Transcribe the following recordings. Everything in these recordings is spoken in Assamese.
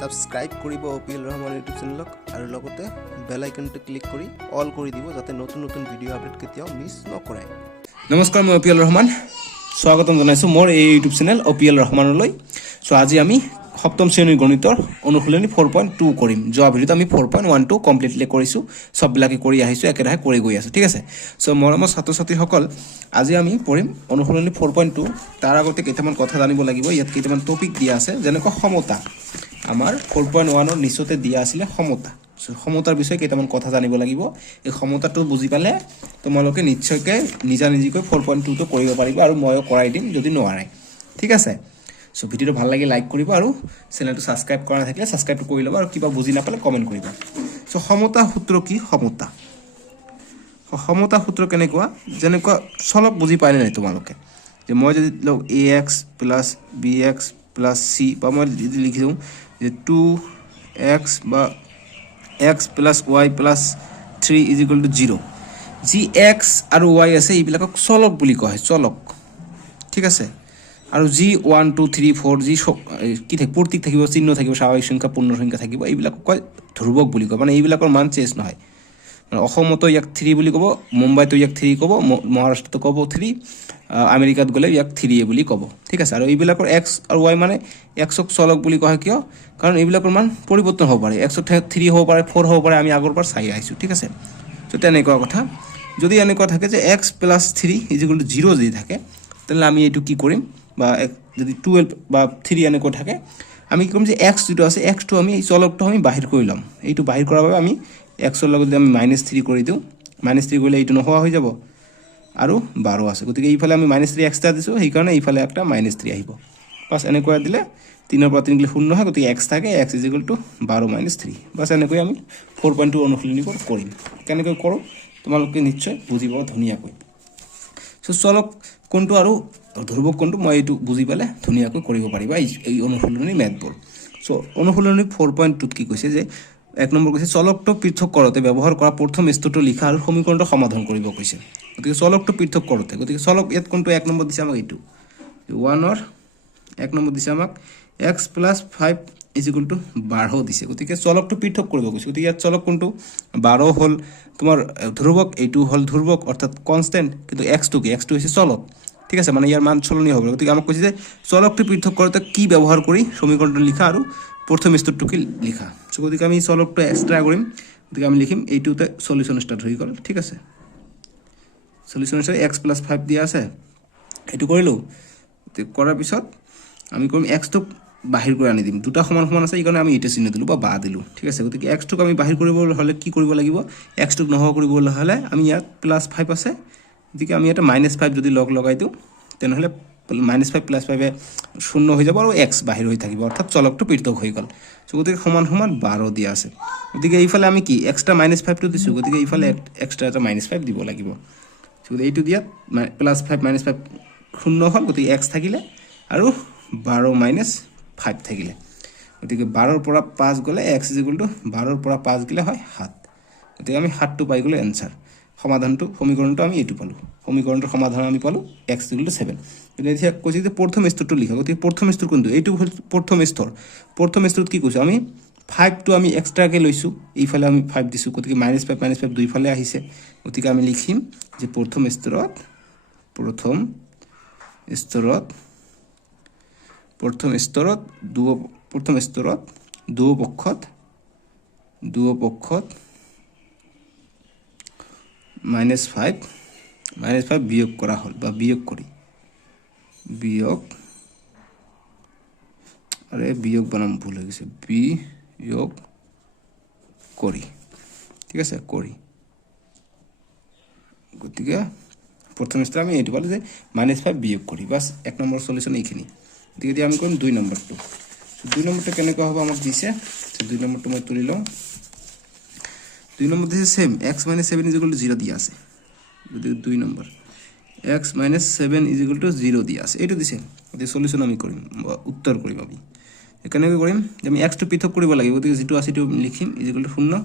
সাবস্ক্ৰাইব কৰিব অপিএল ৰহমান ইউটিউব চেনেলক আৰু লগতে বেল আইকনটো ক্লিক কৰি অল কৰি দিব যাতে নতুন নতুন ভিডিঅ' আপডেট কেতিয়াও মিছ নকৰে। নমস্কাৰ, মই অপিএল ৰহমান স্বাগতম জনাইছোঁ মোৰ এই ইউটিউব চেনেল অপিএল ৰহমানলৈ। আজি আমি সপ্তম শ্ৰেণীৰ গণিতৰ অনুশীলনী 4.2 কৰিম। যোৱা ভিডিঅ'ত আমি 4.12 কমপ্লিটলি কৰিছোঁ, সববিলাকে কৰি আহিছোঁ, একেৰাহে কৰি গৈ আছোঁ, ঠিক আছে। মৰমৰ ছাত্ৰ ছাত্ৰীসকল, আজি আমি পঢ়িম অনুশীলনী 4.2। তাৰ আগতে কেইটামান কথা জানিব লাগিব। ইয়াত কেইটামান টপিক দিয়া আছে, যেনেকৈ সমতা। আমাৰ 4.1ৰ নিচতে দিয়া আছিলে সমতা। সমতাৰ বিষয়ে কেইটামান কথা জানিব লাগিব। এই সমতাটো বুজি পালে তোমালোকে নিশ্চয়কৈ নিজা নিজিকৈ 4.2টো কৰিব পাৰিবা, আৰু ময়ো কৰাই দিম যদি নোৱাৰে, ঠিক আছে। ভিডিঅ'টো ভাল লাগে লাইক কৰিব, আৰু চেনেলটো ছাবস্ক্ৰাইব কৰা নাথাকিলে ছাবস্ক্ৰাইবটো কৰি ল'বা, আৰু কিবা বুজি নাপালে কমেণ্ট কৰিবা। সমতা সূত্ৰ কি? সমতা সূত্ৰ কেনেকুৱা? যেনেকুৱা চলক বুজি পায়নে নাই তোমালোকে? যে মই যদি লওঁ AX + BX + C, বা মই যদি লিখি দিওঁ যে 2X বা X + Y + 3 = 0, যি X আৰু Y আছে এইবিলাকক চলক বুলি কোৱা হয়, চলক, ঠিক আছে। আৰু যি 1 2 3 4 যি কি থাকে, প্ৰতীক থাকিব, চিহ্ন থাকিব, স্বাভাৱিক সংখ্যা, পূৰ্ণ সংখ্যা থাকিব, এইবিলাকক কয় ধ্ৰুৱক বুলি কয়। মানে এইবিলাকৰ মান চেঞ্জ নহয়। অসমতো ইয়াক 3 বুলি ক'ব, মুম্বাইতো ইয়াক 3 ক'ব, মহাৰাষ্ট্ৰতো ক'ব 3, আমেৰিকাত গ'লে ইয়াক 3A বুলি ক'ব, ঠিক আছে। আৰু এইবিলাকৰ X আৰু Y মানে Xক চলক বুলি কোৱা হয়। কিয়? কাৰণ এইবিলাকৰ মান পৰিৱৰ্তন হ'ব পাৰে। Xৰ ঠাইত 3 হ'ব পাৰে, 4 হ'ব পাৰে, আমি আগৰ পৰা চাই আহিছোঁ, ঠিক আছে। তেনেকুৱা কথা। যদি এনেকুৱা থাকে যে X + 3 = 0 যদি থাকে, তেনেহ'লে আমি এইটো কি কৰিম? বা যদি 12 বা 3 এনেকুৱা থাকে, আমি কি কৰিম যে X যিটো আছে, Xটো আমি এই চলকটো আমি বাহিৰ কৰি ল'ম। এইটো বাহিৰ কৰাৰ বাবে আমি Xৰ লগত যদি আমি -3 কৰি দিওঁ, -3 কৰিলে এইটো নোহোৱা হৈ যাব, আৰু 12 আছে। গতিকে এইফালে আমি -3 এক্সট্ৰা দিছোঁ, সেইকাৰণে এইফালে একটা -3 আহিব। বাছ এনেকুৱা দিলে 3ৰ পৰা 3 গ'লে 0 হয়, গতিকে X থাকে, X = 12 - 3। বাছ এনেকৈ আমি 4.2 অনুশীলনীবোৰ কৰিম। কেনেকৈ কৰোঁ তোমালোকে নিশ্চয় বুজিব ধুনীয়াকৈ। চলক কোনটো আৰু ধ্ৰুৱক কোনটো, মই এইটো বুজি পালে ধুনীয়াকৈ কৰিব পাৰিবা এই অনুশীলনী মেথবোৰ। অনুশীলনী 4.2ত কি কৈছে যে 1 নম্বৰ কৈছে চলকটো পৃথক কৰোঁতে ব্যৱহাৰ কৰা প্ৰথম স্তৰটো লিখা আৰু সমীকৰণটো সমাধান কৰিব কৈছে। গতিকে চলকটো পৃথক কৰোঁতে, গতিকে চলক ইয়াত কোনটো 1 নম্বৰ দিছে আমাক, এইটো 1ৰ 1 নম্বৰ দিছে আমাক X + 5 = 12 দিছে। গতিকে চলকটো পৃথক কৰিব কৈছে। গতিকে ইয়াত চলক কোনটো? 12 হ'ল তোমাৰ ধ্ৰুৱক, এইটো হ'ল ধ্ৰুৱক অৰ্থাৎ কনষ্টেণ্ট, কিন্তু Xটো কি? Xটো হৈছে চলক, ঠিক আছে। মানে ইয়াৰ মান সলনি হ'ব। গতিকে আমাক কৈছে যে চলকটো পৃথক কৰোঁতে কি ব্যৱহাৰ কৰি সমীকৰণটো লিখা আৰু প্ৰথম স্তৰটোকে লিখা। গতিকে আমি চলকটো এক্সট্ৰা কৰিম। গতিকে আমি লিখিম এইটোতে সলিউশ্যন ষ্টাৰ্ট হৈ গ'ল, ঠিক আছে। সলিউশ্যন ষ্টাৰ্ট X + 5 দিয়া আছে, এইটো কৰিলোঁ। কৰাৰ পিছত আমি কৰিম Xটোক বাহিৰ কৰি আনি দিম। দুটা সমান সমান আছে, এইকাৰণে আমি এইটো চিহ্ন দিলোঁ বা দিলোঁ, ঠিক আছে। গতিকে Xটোক আমি বাহিৰ কৰিবলৈ হ'লে কি কৰিব লাগিব? Xটোক নোহোৱা কৰিবলৈ হ'লে আমি ইয়াত +5 আছে, গতিকে আমি ইয়াতে -5 যদি লগাই দিওঁ, তেনেহ'লে -5 + 5 0 হৈ যাব, আৰু X বাহিৰ হৈ থাকিব, অৰ্থাৎ চলকটো পৃথক হৈ গ'ল। গতিকে সমান সমান 12 দিয়া আছে। গতিকে এইফালে আমি কি এক্সট্ৰা -5টো দিছোঁ, গতিকে এইফালে এক্সট্ৰা এটা -5 দিব লাগিব। গতিকে এইটো দিয়াত +5 - 5 0 হ'ল, গতিকে X থাকিলে, আৰু 12 - 5 থাকিলে। গতিকে 12ৰ পৰা 5 গ'লে X = 12ৰ পৰা 5 গ'লে হয় 7। গতিকে আমি 7টো পাই গ'লোঁ এনচাৰ। সমাধানটো, সমীকৰণটো আমি এইটো পালোঁ। সমীকৰণটোৰ সমাধান আমি পালোঁ X = 7। গতিকে এতিয়া কৈছে যে প্ৰথম স্তৰটো লিখা। গতিকে প্ৰথম স্তৰ কোনটো? এইটো হ'ল প্ৰথম স্তৰ। প্ৰথম স্তৰত কি কৈছোঁ আমি? 5টো আমি এক্সট্ৰাকৈ লৈছোঁ, এইফালে আমি 5 দিছোঁ, গতিকে -5 - 5 দুইফালে আহিছে। গতিকে আমি লিখিম যে প্ৰথম স্তৰত দুয়োপক্ষত -5 বিয়োগ কৰা হ'ল, বা বিয়োগ বনাম ভুল হৈ গৈছে, বিয়োগ কৰি, ঠিক আছে, কৰি। গতিকে প্ৰথম স্তৰত আমি এইটো পালোঁ যে -5 বিয়োগ কৰি। বাছ 1 নম্বৰ সলিউশ্যন এইখিনি। গতিকে এতিয়া আমি কৰিম 2 নম্বৰটো। 2 নম্বৰটো কেনেকুৱা হ'ব আমাক দিছে। 2 নম্বৰটো মই তুলি লওঁ। 2 নম্বৰ দিছে ছেম, X - 7 = 0 দিয়া আছে। গতিকে 2 নম্বৰ X - 7 = 0 দিয়া আছে, এইটো দিছে। গতিকে সলিউশ্যন আমি কৰিম, উত্তৰ কৰিম আমি। কেনেকৈ কৰিম? যে আমি Xটো পৃথক কৰিব লাগিব। গতিকে যিটো আছে সেইটো লিখিম = 0।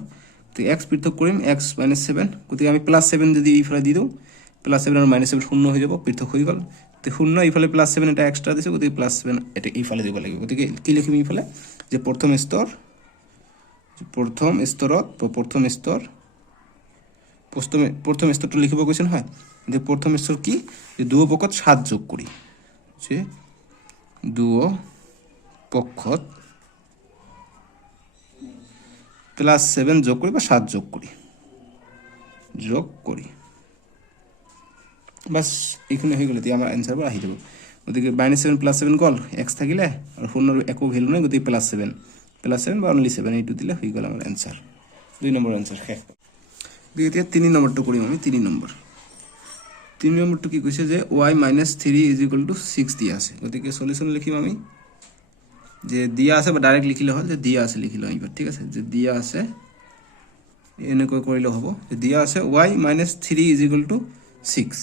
গতিকে X পৃথক কৰিম, X - 7। গতিকে আমি +7 যদি এইফালে দি দিওঁ, +7 আৰু -7 0 হৈ যাব, পৃথক হৈ গ'ল। গতিকে 0, এইফালে +7 এটা এক্সট্ৰা দিছোঁ, গতিকে +7 এটা এইফালে দিব লাগিব। গতিকে কি লিখিম? এইফালে যে প্ৰথম স্তৰত প্ৰথম স্তৰটো লিখিব কৈছে নহয় যে প্ৰথম স্তৰ কি যে দুয়োপক্ষত 7 যোগ কৰি যে দুয়োপক্ষত +7 যোগ কৰি বা 7 যোগ কৰি বাস এইখিনি হৈ গ'ল এতিয়া আমাৰ এনসাৰবোৰ আহি যাব গতিকে -7 +7 গ'ল x থাকিলে আৰু শূন্যৰ একো ভ্যালু নাই গতিকে +7 বা অনলি 7 এইটো দিলে হৈ গ'ল আমাৰ এনসাৰ 2 নম্বৰ এনসাৰ শেষ এতিয়া 3 নম্বৰটো কৰিম আমি 3 নম্বৰটো কি কৈছে যে y - 3 = 6 দিয়া আছে গতিকে সলিউশন লিখিম আমি যে দিয়া আছে বা ডাইরেক্ট লিখিলে হয় যে দিয়া আছে লিখিলো এইবাৰ ঠিক আছে যে দিয়া আছে এনেকৈ কৰিলে হ'ব যে দিয়া আছে y - 3 = 6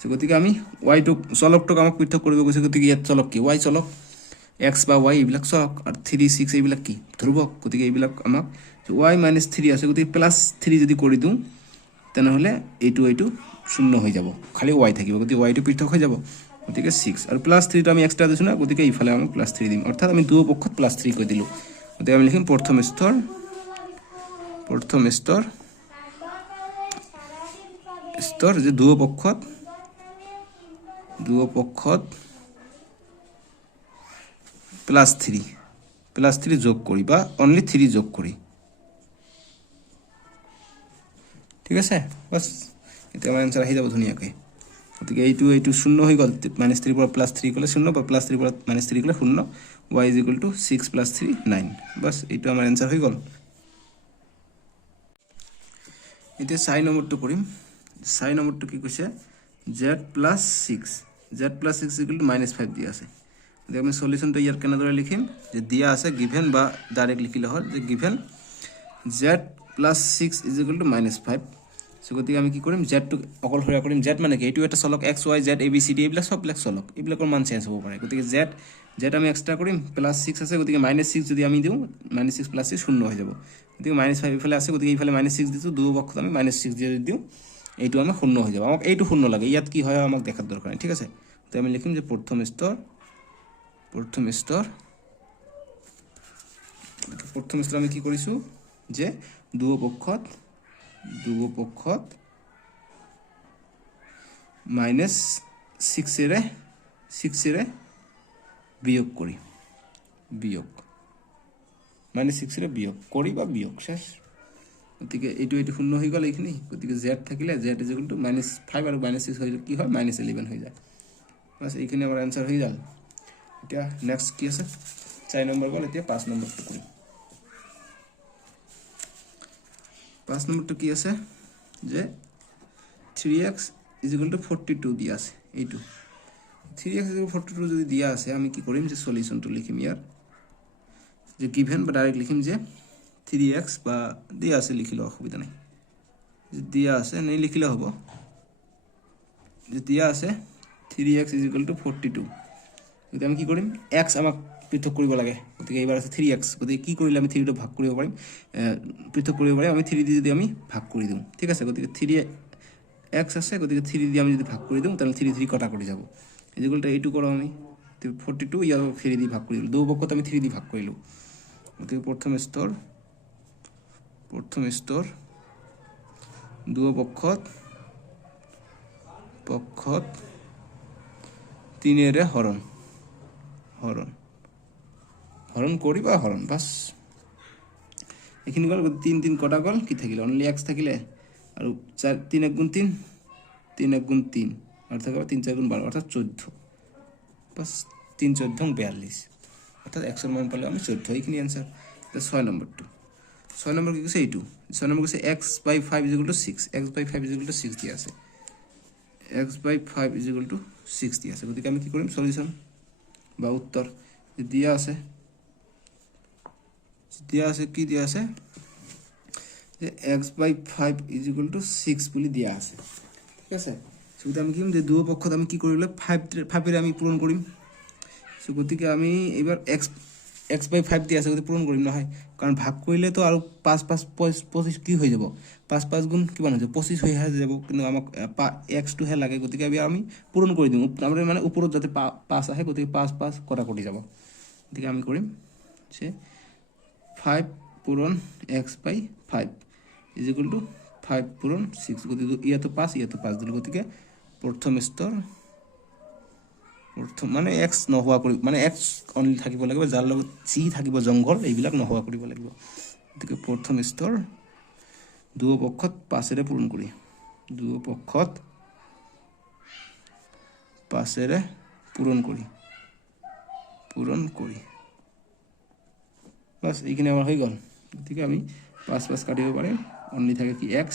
সো গতিকে আমি y টো চলকটোক আমাক পৃথক কৰিব কৈছে গতিকে ইয়াত চলক কি y চলক x বা y এইবিলাক চলক আৰু 3 6 এইবিলাক কি ধ্ৰুবক গতিকে এইবিলাক আমাক y - 3 আছে গতিকে +3 যদি কৰি দিওঁ তেনেহলে এইটো শূন্য হৈ যাব খালি y থাকিব গতিকে y টো পৃথক হৈ যাব গতিকে 6 আৰু +3 টো আমি এক্সট্ৰা দিছো না গতিকে ইফালে আমি +3 দিম অৰ্থাৎ আমি দুও পক্ষত +3 কৈ দিলো গতিকে আমি লিখিম প্ৰথম স্তৰ যে দুও পক্ষত +3 যোগ কৰি বা অনলি 3 যোগ কৰি ঠিক আছে বাস এতিয়া আমাৰ এনসাৰ আহি যাব ধুনীয়াকৈ গতিকে এইটো শূন্য হৈ গ'ল -3 পৰা +3 গ'লে শূন্য বা +3 পৰা -3 গ'লে শূন্য y = 6 + 3 9 বাস এইটো আমাৰ এনসাৰ হৈ গ'ল এতিয়া 4 নম্বৰটো কৰিম 4 নম্বৰটো কি কৈছে z + 6 = -5 দিয়া আছে গতিকে আমি সলিউশনটো ইয়াৰ কেনেদৰে লিখিম যে দিয়া আছে গিভেন বা ডাইৰেক্ট লিখিলে হ'ল যে গিভেন z + 6 = -5 সো গতিকে আমি কি কৰিম z টো অকলশৰীয়া কৰিম z মানে কি এইটো এটা চলক x y z a b c d এইবিলাক সববিলাক চলক এইবিলাকৰ মান চেঞ্জ হ'ব পাৰে গতিকে z আমি এক্সট্ৰা কৰিম +6 আছে গতিকে -6 যদি আমি দিওঁ -6 + 6 শূন্য হৈ যাব গতিকে -5 ইফালে আছে গতিকে ইফালে -6 দিছো দুও পক্ষত আমি -6 যদি দিওঁ এইটো আমাৰ শূন্য হৈ যাব আমাক এইটো শূন্য লাগে ইয়াত কি হয় আমাক দেখাৰ দৰকাৰ নাই ঠিক আছে তো আমি লিখিম যে প্ৰথম স্তৰ আমি কি কৰিছো যে দুও পক্ষত -6 এৰে বিয়োগ কৰি বা বিয়োগ শেষ গতিকে এইটো শূন্য হৈ গ'ল এইখিনি গতিকে z থাকিলে z = -5 আৰু -6 হইলে কি হয় -11 হৈ যায় বাস এইখিনি আমাৰ এনসাৰ হৈ গ'ল এতিয়া নেক্সট কি আছে 4 নম্বৰ গ'ল এতিয়া 5 নম্বৰটো কৰিম 5 নম্বৰটো কি আছে যে 3x = 42 দিয়া আছে এইটো 3x = 42 যদি দিয়া আছে আমি কি কৰিম যে সলিউশনটো লিখিম ইয়াৰ যে গিভেন বা ডাইরেক্ট লিখিম যে 3x বা দিয়া আছে লিখিলে অসুবিধা নাই যে দিয়া আছে নাই লিখিলে হ'ব যে দিয়া আছে 3x = 42 গতিকে আমি কি কৰিম x আমাক পৃথক কৰিব লাগে গতিকে এইবাৰ আছে 3x গতিকে কি কৰিলে আমি 3 টো ভাগ কৰিব পাৰিম পৃথক কৰিব পাৰিম আমি 3 দি যদি আমি ভাগ কৰি দিওঁ ঠিক আছে গতিকে 3x আছে গতিকে 3 দি আমি যদি ভাগ কৰি দিওঁ তাহলে 3 কটা কৰি যাব এইটো কৰো আমি 42 ইয়াৰ 3 দি ভাগ কৰিলো দুই পক্ষত আমি 3 দি ভাগ কৰিলো গতিকে প্ৰথম স্তৰ দুই পক্ষত 3 এৰে হৰণ কৰি বা হৰণ বাস এখিনি গল 3 কটা গল কি থাকিলে অনলি x থাকিলে আৰু 3 1 গুণ 3 অর্থাৎ 3 4 গুণ 12 অর্থাৎ 14 বাস 3 14 42 অর্থাৎ x এর মান পেলে আমি 14 এইখিনি आंसर 6 নম্বর কি কৈছে এইটো 6 নম্বর কৈছে x by 5 = 6 x by 5 = 6 দিয়া আছে x by 5 = 6 দিয়া আছে গতিকে আমি কি কৰিম সলিউশন বা উত্তৰ দিয়া আছে কি দিয়া আছে যে x by 5 = 6 বুলি দিয়া আছে ঠিক আছে সো আমি কি যে দুই পক্ষত আমি কি কৰিলে 5 এৰ আমি পূৰণ কৰিম সো গতিকে আমি এবাৰ x by 5 দিয়া আছে গতি পূৰণ কৰিম নহয় কাৰণ ভাগ কৰিলে তো আৰু 5 5 25 কি হৈ যাব 5 5 গুণ কিমান হৈ যাব 25 হৈ যাব কিন্তু আমাক x টো হে লাগে গতিকে আমি পূরণ কৰি দিম আমৰা মানে ওপৰত যাতে 5 আহে গতিকে 5 5 কটা কৰি যাব গতিকে আমি কৰিম যে 5 পূরণ x by 5 is equal to 5 পূরণ 6 গতিকে ইয়াতো 5 ইয়াতো 5 দিলে গতিকে প্ৰথম স্তৰ প্ৰথম মানে x নহোৱা কৰি মানে x অনলি থাকিব লাগিব যাৰ লগত c থাকিব জংঘল এইবিলাক নহোৱা কৰিব লাগিব গতিকে প্ৰথম স্তৰ দুয়োপক্ষত 5 পূৰণ কৰি দুয়োপক্ষত 5 পূৰণ কৰি বাস এইখানে আমাৰ হয়ে গেল গতিকে আমি 5 5 কাটিব পাৰিম অনলি থাকে কি x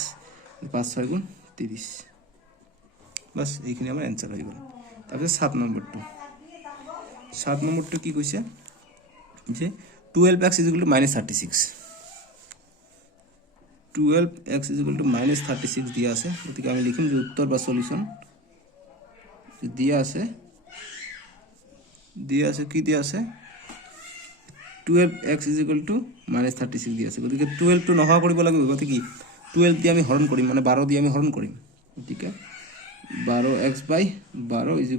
5 6 গুণ 30 বাস এইখানে আমার অ্যানসার হয়ে গেল তারপরে 7 নম্বরটো কি কইছে যে 12x = -36 12x = -36 দিয়া আছে গতিকে আমি লিখিম যে উত্তর বা সলিউশন দিয়া আছে কি দিয়া আছে 12x = -36 দিয়া আছে গতিকে 12 টো নহা কৰিব লাগিব গতিকে কি 12 দিয়ে আমি হৰণ কৰিম মানে 12 দিয়ে আমি হৰণ কৰিম গতিকে 12x / 12 =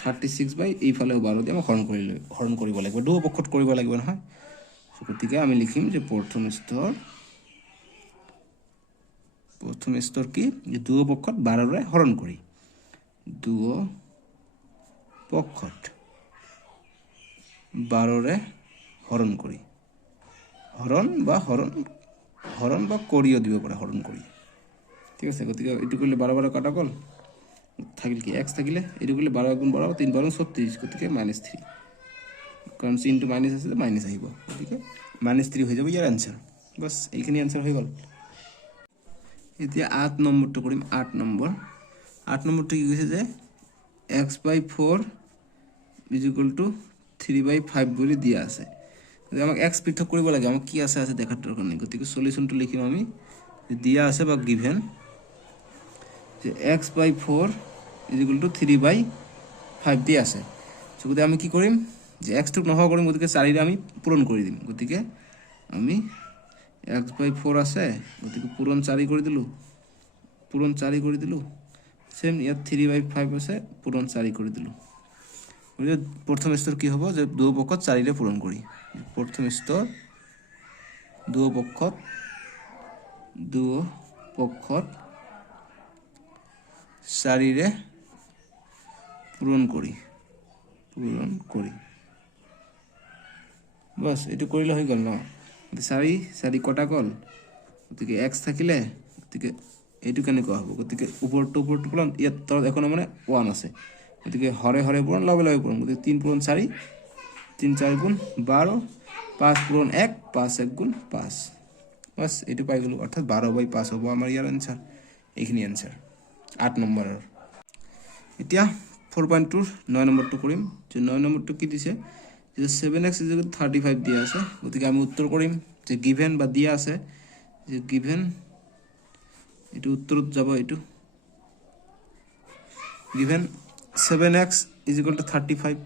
36 বাই এইফালেও 12 দিয়ে আমি হৰণ কৰিব লাগিব দুয়োপক্ষত কৰিব লাগিব নহয় গতিকে আমি লিখিম যে প্ৰথম স্তৰ কি যে দুয়োপক্ষত 12 ৰে হৰণ কৰি দুয়োপক্ষত 12 ৰে হৰণ কৰি হৰণ বা কৰিও দিব পাৰে হৰণ কৰি ঠিক আছে গতিকে এটু কৰিলে 12 12 কাটা গল থাকিল কি x থাকিলে এটু কৰিলে 12 গুণ 12 3 12 36 গতিকে -3 কারণ sin টু মাইনাস আছে মাইনাস আহিব গতিকে -3 হৈ যাব ইয়াৰ आंसर বাস এইখিনি आंसर হৈ গল এতিয়া 8 নম্বৰটো কৰিম 8 নম্বৰটো কি কৈছে যে x / 4 = 3/5 বুলি দিয়া আছে আমাক x পৃথক কৰিব লাগে আমাক কি আছে দেখাৰ দৰকাৰ নাই গতিকে সলিউশনটো লিখিম আমি দিয়া আছে বা গিভেন যে x / 4 = 3/5 দিয়া আছে সো গতিকে আমি কি কৰিম যে x টুক নহা কৰিম গতিকে 4 ৰে আমি পূৰণ কৰি দিম গতিকে আমি x / 4 আছে গতিকে পূৰণ 4 কৰি দিলো সেম ইয়াত 3/5 আছে পূৰণ 4 কৰি দিলো গতিকে প্ৰথম স্তৰ কি হ'ব যে দুয়োপক্ষত 4 ৰে পূৰণ কৰি প্ৰথম স্তৰ দুয়োপক্ষত 4 ৰে পূৰণ কৰি বাস এটু কৰিলে হৈ গল না 4 কটা গল গতিকে x থাকিলে গতিকে এইটো কেনেকুৱা হ'ব গতিকে ওপৰটো পূৰণ ইয়াত তলত এখন মানে 1 আছে গতিকে হৰে পূৰণ লগে পূৰণ গতিকে 3 পূৰণ 4 3 4 গুণ 12 5 পূৰণ 1 5 1 গুণ 5 বাস এইটো পাই গলো অৰ্থাৎ 12/5 হ'ব আমাৰ ইয়াৰ आंसर এইখিনি आंसर 8 নম্বৰৰ এতিয়া 4.2 9 নম্বৰটো কৰিম যে 9 নম্বৰটো কি দিছে যে 7x = 35 দিয়া আছে গতিকে আমি উত্তৰ কৰিম যে গিভেন বা দিয়া আছে যে গিভেন এটো উত্তৰত যাব এটো গিভেন 7x = 35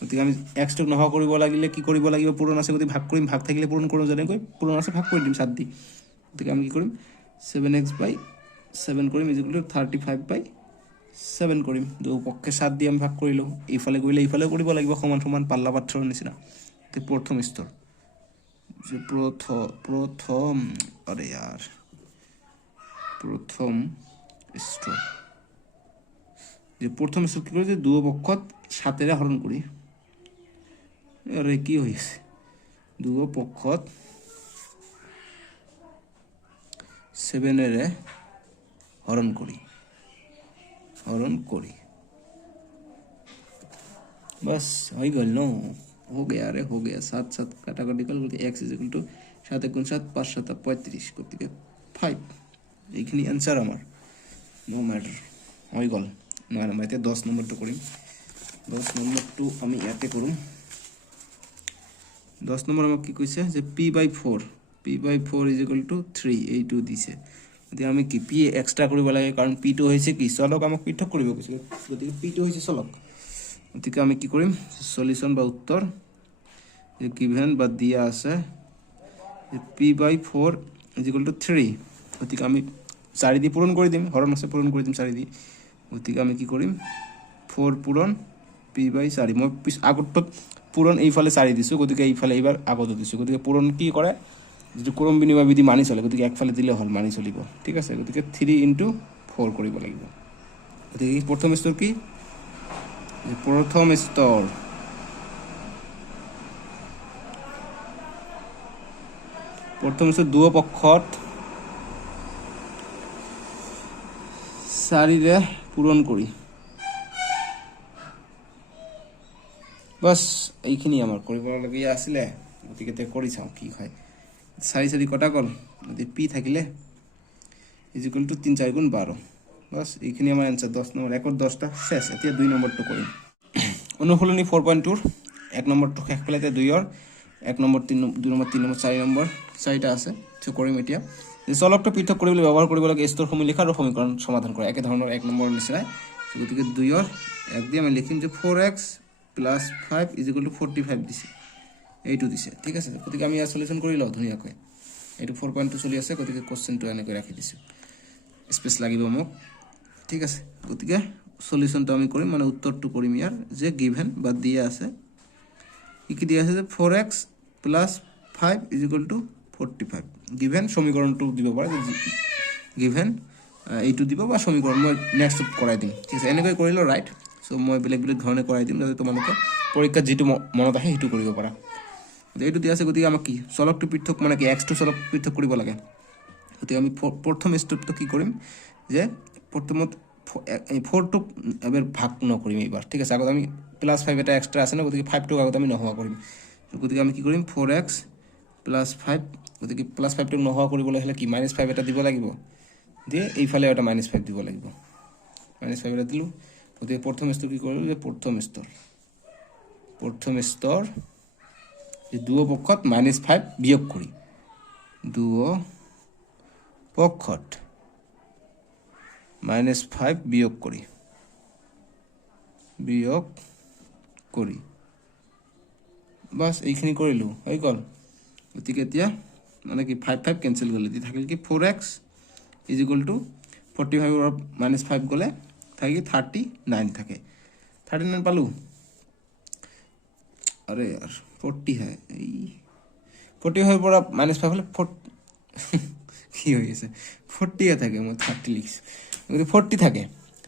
গতিকে আমি x টুক নহা কৰিব লাগিলে কি কৰিব লাগিব পূৰণ আছে গতিকে ভাগ কৰিম ভাগ থাকিলে পূৰণ কৰোঁ যেনেকৈ পূৰণ আছে ভাগ কৰি দিম 7 দি গতিকে আমি কি কৰিম 7x / 7 কৰিম = 35/7 কৰিম দুয়োপক্ষে 7 দি আমি ভাগ কৰিলো এইফালে গইলে এইফালে কৰিব লাগিব সমান সমান পাল্লা পাথৰৰ নিচিনা তে প্ৰথম স্তৰ যে প্ৰথম আৰে यार প্ৰথম স্তৰ যে প্ৰথম স্তৰ কি কৰে যে দুয়োপক্ষত 7 ৰে হৰণ কৰি আৰে কি হইছে দুয়োপক্ষত 7 ৰে হৰণ কৰি बस हो गल नो हो गया 7 7 কাটাকাটি গল বলতে x = 7 * 7 5 7 35 গতিকে 5 এইখিনি आंसर আমার নো ম্যাটার হই গল না মাইতে 10 নম্বরটো কৰিম 10 নম্বৰটো আমি ইয়াতে কৰুম 10 নম্বৰ আমাক কি কৈছে যে p/4 = 3 এইটো দিছে গতিকে আমি কি p এক্সট্ৰা কৰিব লাগে কাৰণ p টো হৈছে কি চলক আমাক পৃথক কৰিব কৈছে গতিকে p টো হৈছে চলক গতিকে আমি কি কৰিম সলিউশন বা উত্তৰ যে গিভেন বা দিয়া আছে যে p/4 = 3 গতিকে আমি 4 দি পূৰণ কৰি দিম হৰণ আছে পূৰণ কৰি দিম 4 দি গতিকে আমি কি কৰিম 4 পূৰণ p/4 মই আগত পূৰণ এইফালে 4 দিছোঁ, গতিকে এইফালে এইবাৰ আগতো দিছোঁ, গতিকে পূৰণ কি কৰে, যিটো ক্ৰম বিনিময় বিধি মানি চলে, গতিকে একফালে দিলে হ'ল, মানি চলিব। ঠিক আছে, গতিকে 3 × 4 কৰিব লাগিব। গতিকে প্ৰথম স্তৰ কি, প্ৰথম স্তৰ দুয়োপক্ষত 4ৰে পূৰণ কৰি, বাছ এইখিনি আমাৰ কৰিবলগীয়া আছিলে। গতিকে এতিয়া কৰি চাওঁ কি হয়। 4 কটা গ'ল, যদি পি থাকিলে ইজিকুৱেল টু 3 4 × 12, বাছ এইখিনি আমাৰ এনচাৰ। 10 নম্বৰ 1ৰ 10টা শেষ। এতিয়া 2 নম্বৰটো কৰিম। অনুশীলনী 4.2ৰ 1 নম্বৰটো শেষ পেলাই এতিয়া 2ৰ 1 নম্বৰ 2 নম্বৰ 3 নম্বৰ 4 নম্বৰ 4টা আছে। চ' কৰিম এতিয়া। চলকটো পৃথক কৰিবলৈ ব্যৱহাৰ কৰিব লাগে স্তৰসমূহ লিখা আৰু সমীকৰণ সমাধান কৰা, একে ধৰণৰ 1 নম্বৰ নিচিনাই। গতিকে 2ৰ 1 দি আমি লিখিম যে 4x + 5 = 45 দিছে, এইটো দিছে। ঠিক আছে, গতিকে আমি ইয়াৰ সলিউশ্যন কৰি লওঁ ধুনীয়াকৈ। এইটো 4.2 চলি আছে, গতিকে কোশ্চেনটো এনেকৈ ৰাখি দিছোঁ, স্পেচ লাগিব মোক। ঠিক আছে, গতিকে সলিউশ্যনটো আমি কৰিম, মানে উত্তৰটো কৰিম ইয়াৰ, যে গিভেন বা দিয়া আছে, কি দিয়া আছে যে 4x + 5 = 45। গিভেন সমীকৰণটো দিব পাৰে, গিভেন এইটো দিব বা সমীকৰণ মই নেক্সট কৰাই দিম। ঠিক আছে, এনেকৈ কৰিলোঁ ৰাইট। চ' মই বেলেগ বেলেগ ধৰণে কৰাই দিম, যাতে তোমালোকে পৰীক্ষাত যিটো মনত আহে সেইটো কৰিব পাৰা। এইটো দিয়া আছে, গতিকে আমাক কি চলকটো পৃথক মানে কি এক্সটো চলক পৃথক কৰিব লাগে। গতিকে আমি প্ৰথম ষ্টেপটো কি কৰিম, যে প্ৰথমত 4টোক এবাৰ ভাগ নকৰিম এইবাৰ। ঠিক আছে, আগত আমি +5 এটা এক্সট্ৰা আছে ন, গতিকে 5টোক আগত আমি নোহোৱা কৰিম। গতিকে আমি কি কৰিম 4x + 5, গতিকে +5টোক নোহোৱা কৰিবলৈ হ'লে কি -5 এটা দিব লাগিব, দিয়ে এইফালে এটা -5 দিব লাগিব। -5 এটা দিলোঁ। গতিকে প্ৰথম স্তৰ কি কৰিলোঁ, যে প্ৰথম স্তৰ দুয়োপক্ষত -5 বিয়োগ কৰি, দুয়োপক্ষত -5 বিয়োগ কৰি বাছ এইখিনি কৰিলোঁ, হৈ গ'ল। গতিকে এতিয়া মানে কি 5 কেঞ্চেল গ'লে, এতিয়া থাকিল কি 4x = 45ৰ -5 গ'লে থাকে 39 থাকে। 39 পালোঁ। আৰে यार 40 है, এই 45 পৰা -5 হলে কি হৈ আছে 40 থাকে, মই 30 লিখিছোঁ, গতিকে 40 থাকে।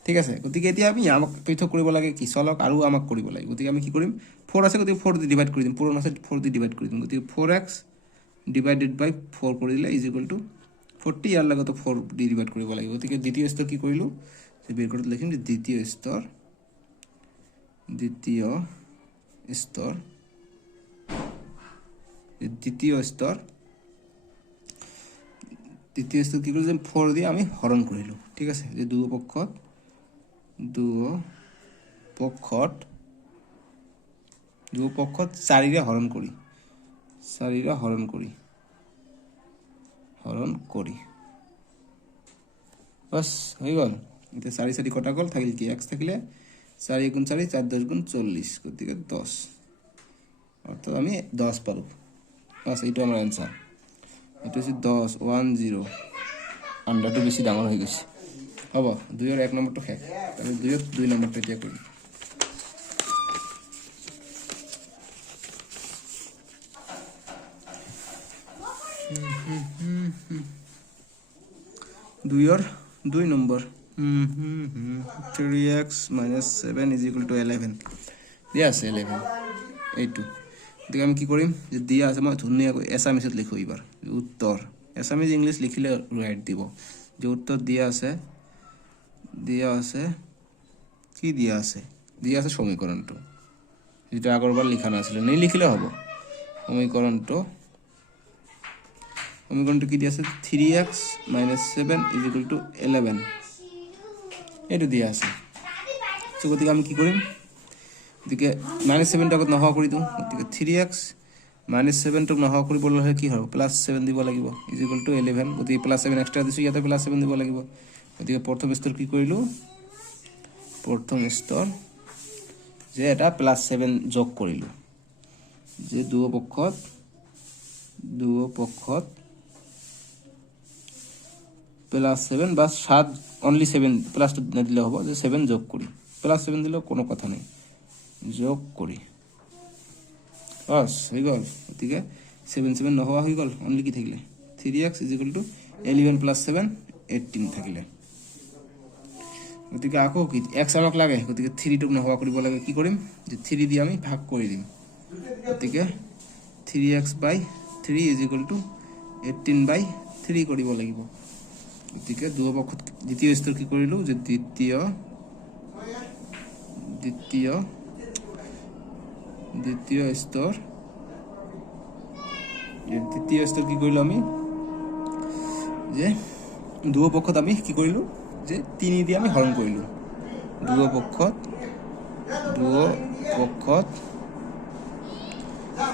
ঠিক আছে, গতিকে এতিয়া আমি আমাক পৃথক কৰিব লাগে কি চলক, আৰু আমাক কৰিব লাগে। গতিকে আমি কি কৰিম 4 আছে, গতিকে 4 দি ডিভাইড কৰি দিম, পূৰণ আছে 4 দি ডিভাইড কৰি দিম। গতিকে 4x / 4 কৰি দিলে = 40, ইয়াৰ লগতো 4 দি ডিভাইড কৰিব লাগিব। গতিকে দ্বিতীয় স্তৰ কি কৰিলোঁ, যে বেৰ কৰোঁতে লিখিম যে দ্বিতীয় স্তৰ কি কৰিলোঁ, যে 4 দিয়ে আমি হৰণ কৰিলোঁ। ঠিক আছে, যে দুয়োপক্ষত 4ৰে হৰণ কৰি বাছ হৈ গ'ল। এতিয়া 4 4 কটা গ'ল, থাকিল কি x থাকিলে 4 × 4 4 10 × 40, গতিকে 10, অর্থাৎ আমি 10 পালোঁ। বাছ এইটো আমাৰ এনচাৰ। এইটো হৈছে 10 10, আন্দাৰটো বেছি ডাঙৰ হৈ গৈছে। হ'ব, 2ৰ 1 নম্বৰটো শেষ। আমি 2ৰ 2 নম্বৰটো এতিয়া কৰিম। দুইৰ 2 নম্বৰ 3x - 7 = 11 দিয়া আছে, 11 এইটো। গতিকে আমি কি কৰিম, যে দিয়া আছে, মই ধুনীয়াকৈ এছামিছত লিখোঁ এইবাৰ উত্তৰ। এছামিজ ইংলিছ লিখিলে ৰাইট দিব, যে উত্তৰ দিয়া আছে কি দিয়া আছে সমীকৰণটো, যেটা আগৰবাৰ লিখা নাছিল, নিলিখিলে হ'ব। সমীকৰণটো কি দিয়া আছে, 3x - 7 = 11, এইটো দিয়া আছে। চ' গতিকে আমি কি কৰিম, গতিকে -7টো আগত নোহোৱা কৰি দিওঁ। গতিকে 3x - 7টোক নোহোৱা কৰিবলৈ হ'লে কি হ'ব, +7 দিব লাগিব, = 11। গতিকে +7 এক্সট্ৰা দিছোঁ, ইয়াতে +7 দিব লাগিব। গতিকে প্ৰথম স্তৰ কি কৰিলোঁ, যে এটা +7 যোগ কৰিলোঁ, যে দুয়োপক্ষত +7 বা 7 অনলি 7 প্লাসটো দিলে হ'ব, যে 7 যোগ কৰি, +7 দিলেও কোনো কথা নেই, যোগ কৰি বাছ হৈ গ'ল। গতিকে 7 7 নোহোৱা হৈ গ'ল, অনলি কি থাকিলে 3x = 11 + 7 18 থাকিলে। গতিকে আকৌ কি এক্স আমাক লাগে, গতিকে 3টোক নোহোৱা কৰিব লাগে। কি কৰিম যে 3 দি আমি ভাগ কৰি দিম। গতিকে 3x/3 = 18/3 কৰিব লাগিব। গতিকে দুয়োপক্ষত দ্বিতীয় স্তৰ কি কৰিলোঁ যে দ্বিতীয় স্তৰ কি কৰিলোঁ আমি যে দুয়োপক্ষত আমি কি কৰিলোঁ যে 3 দি আমি হৰণ কৰিলোঁ। দুয়োপক্ষত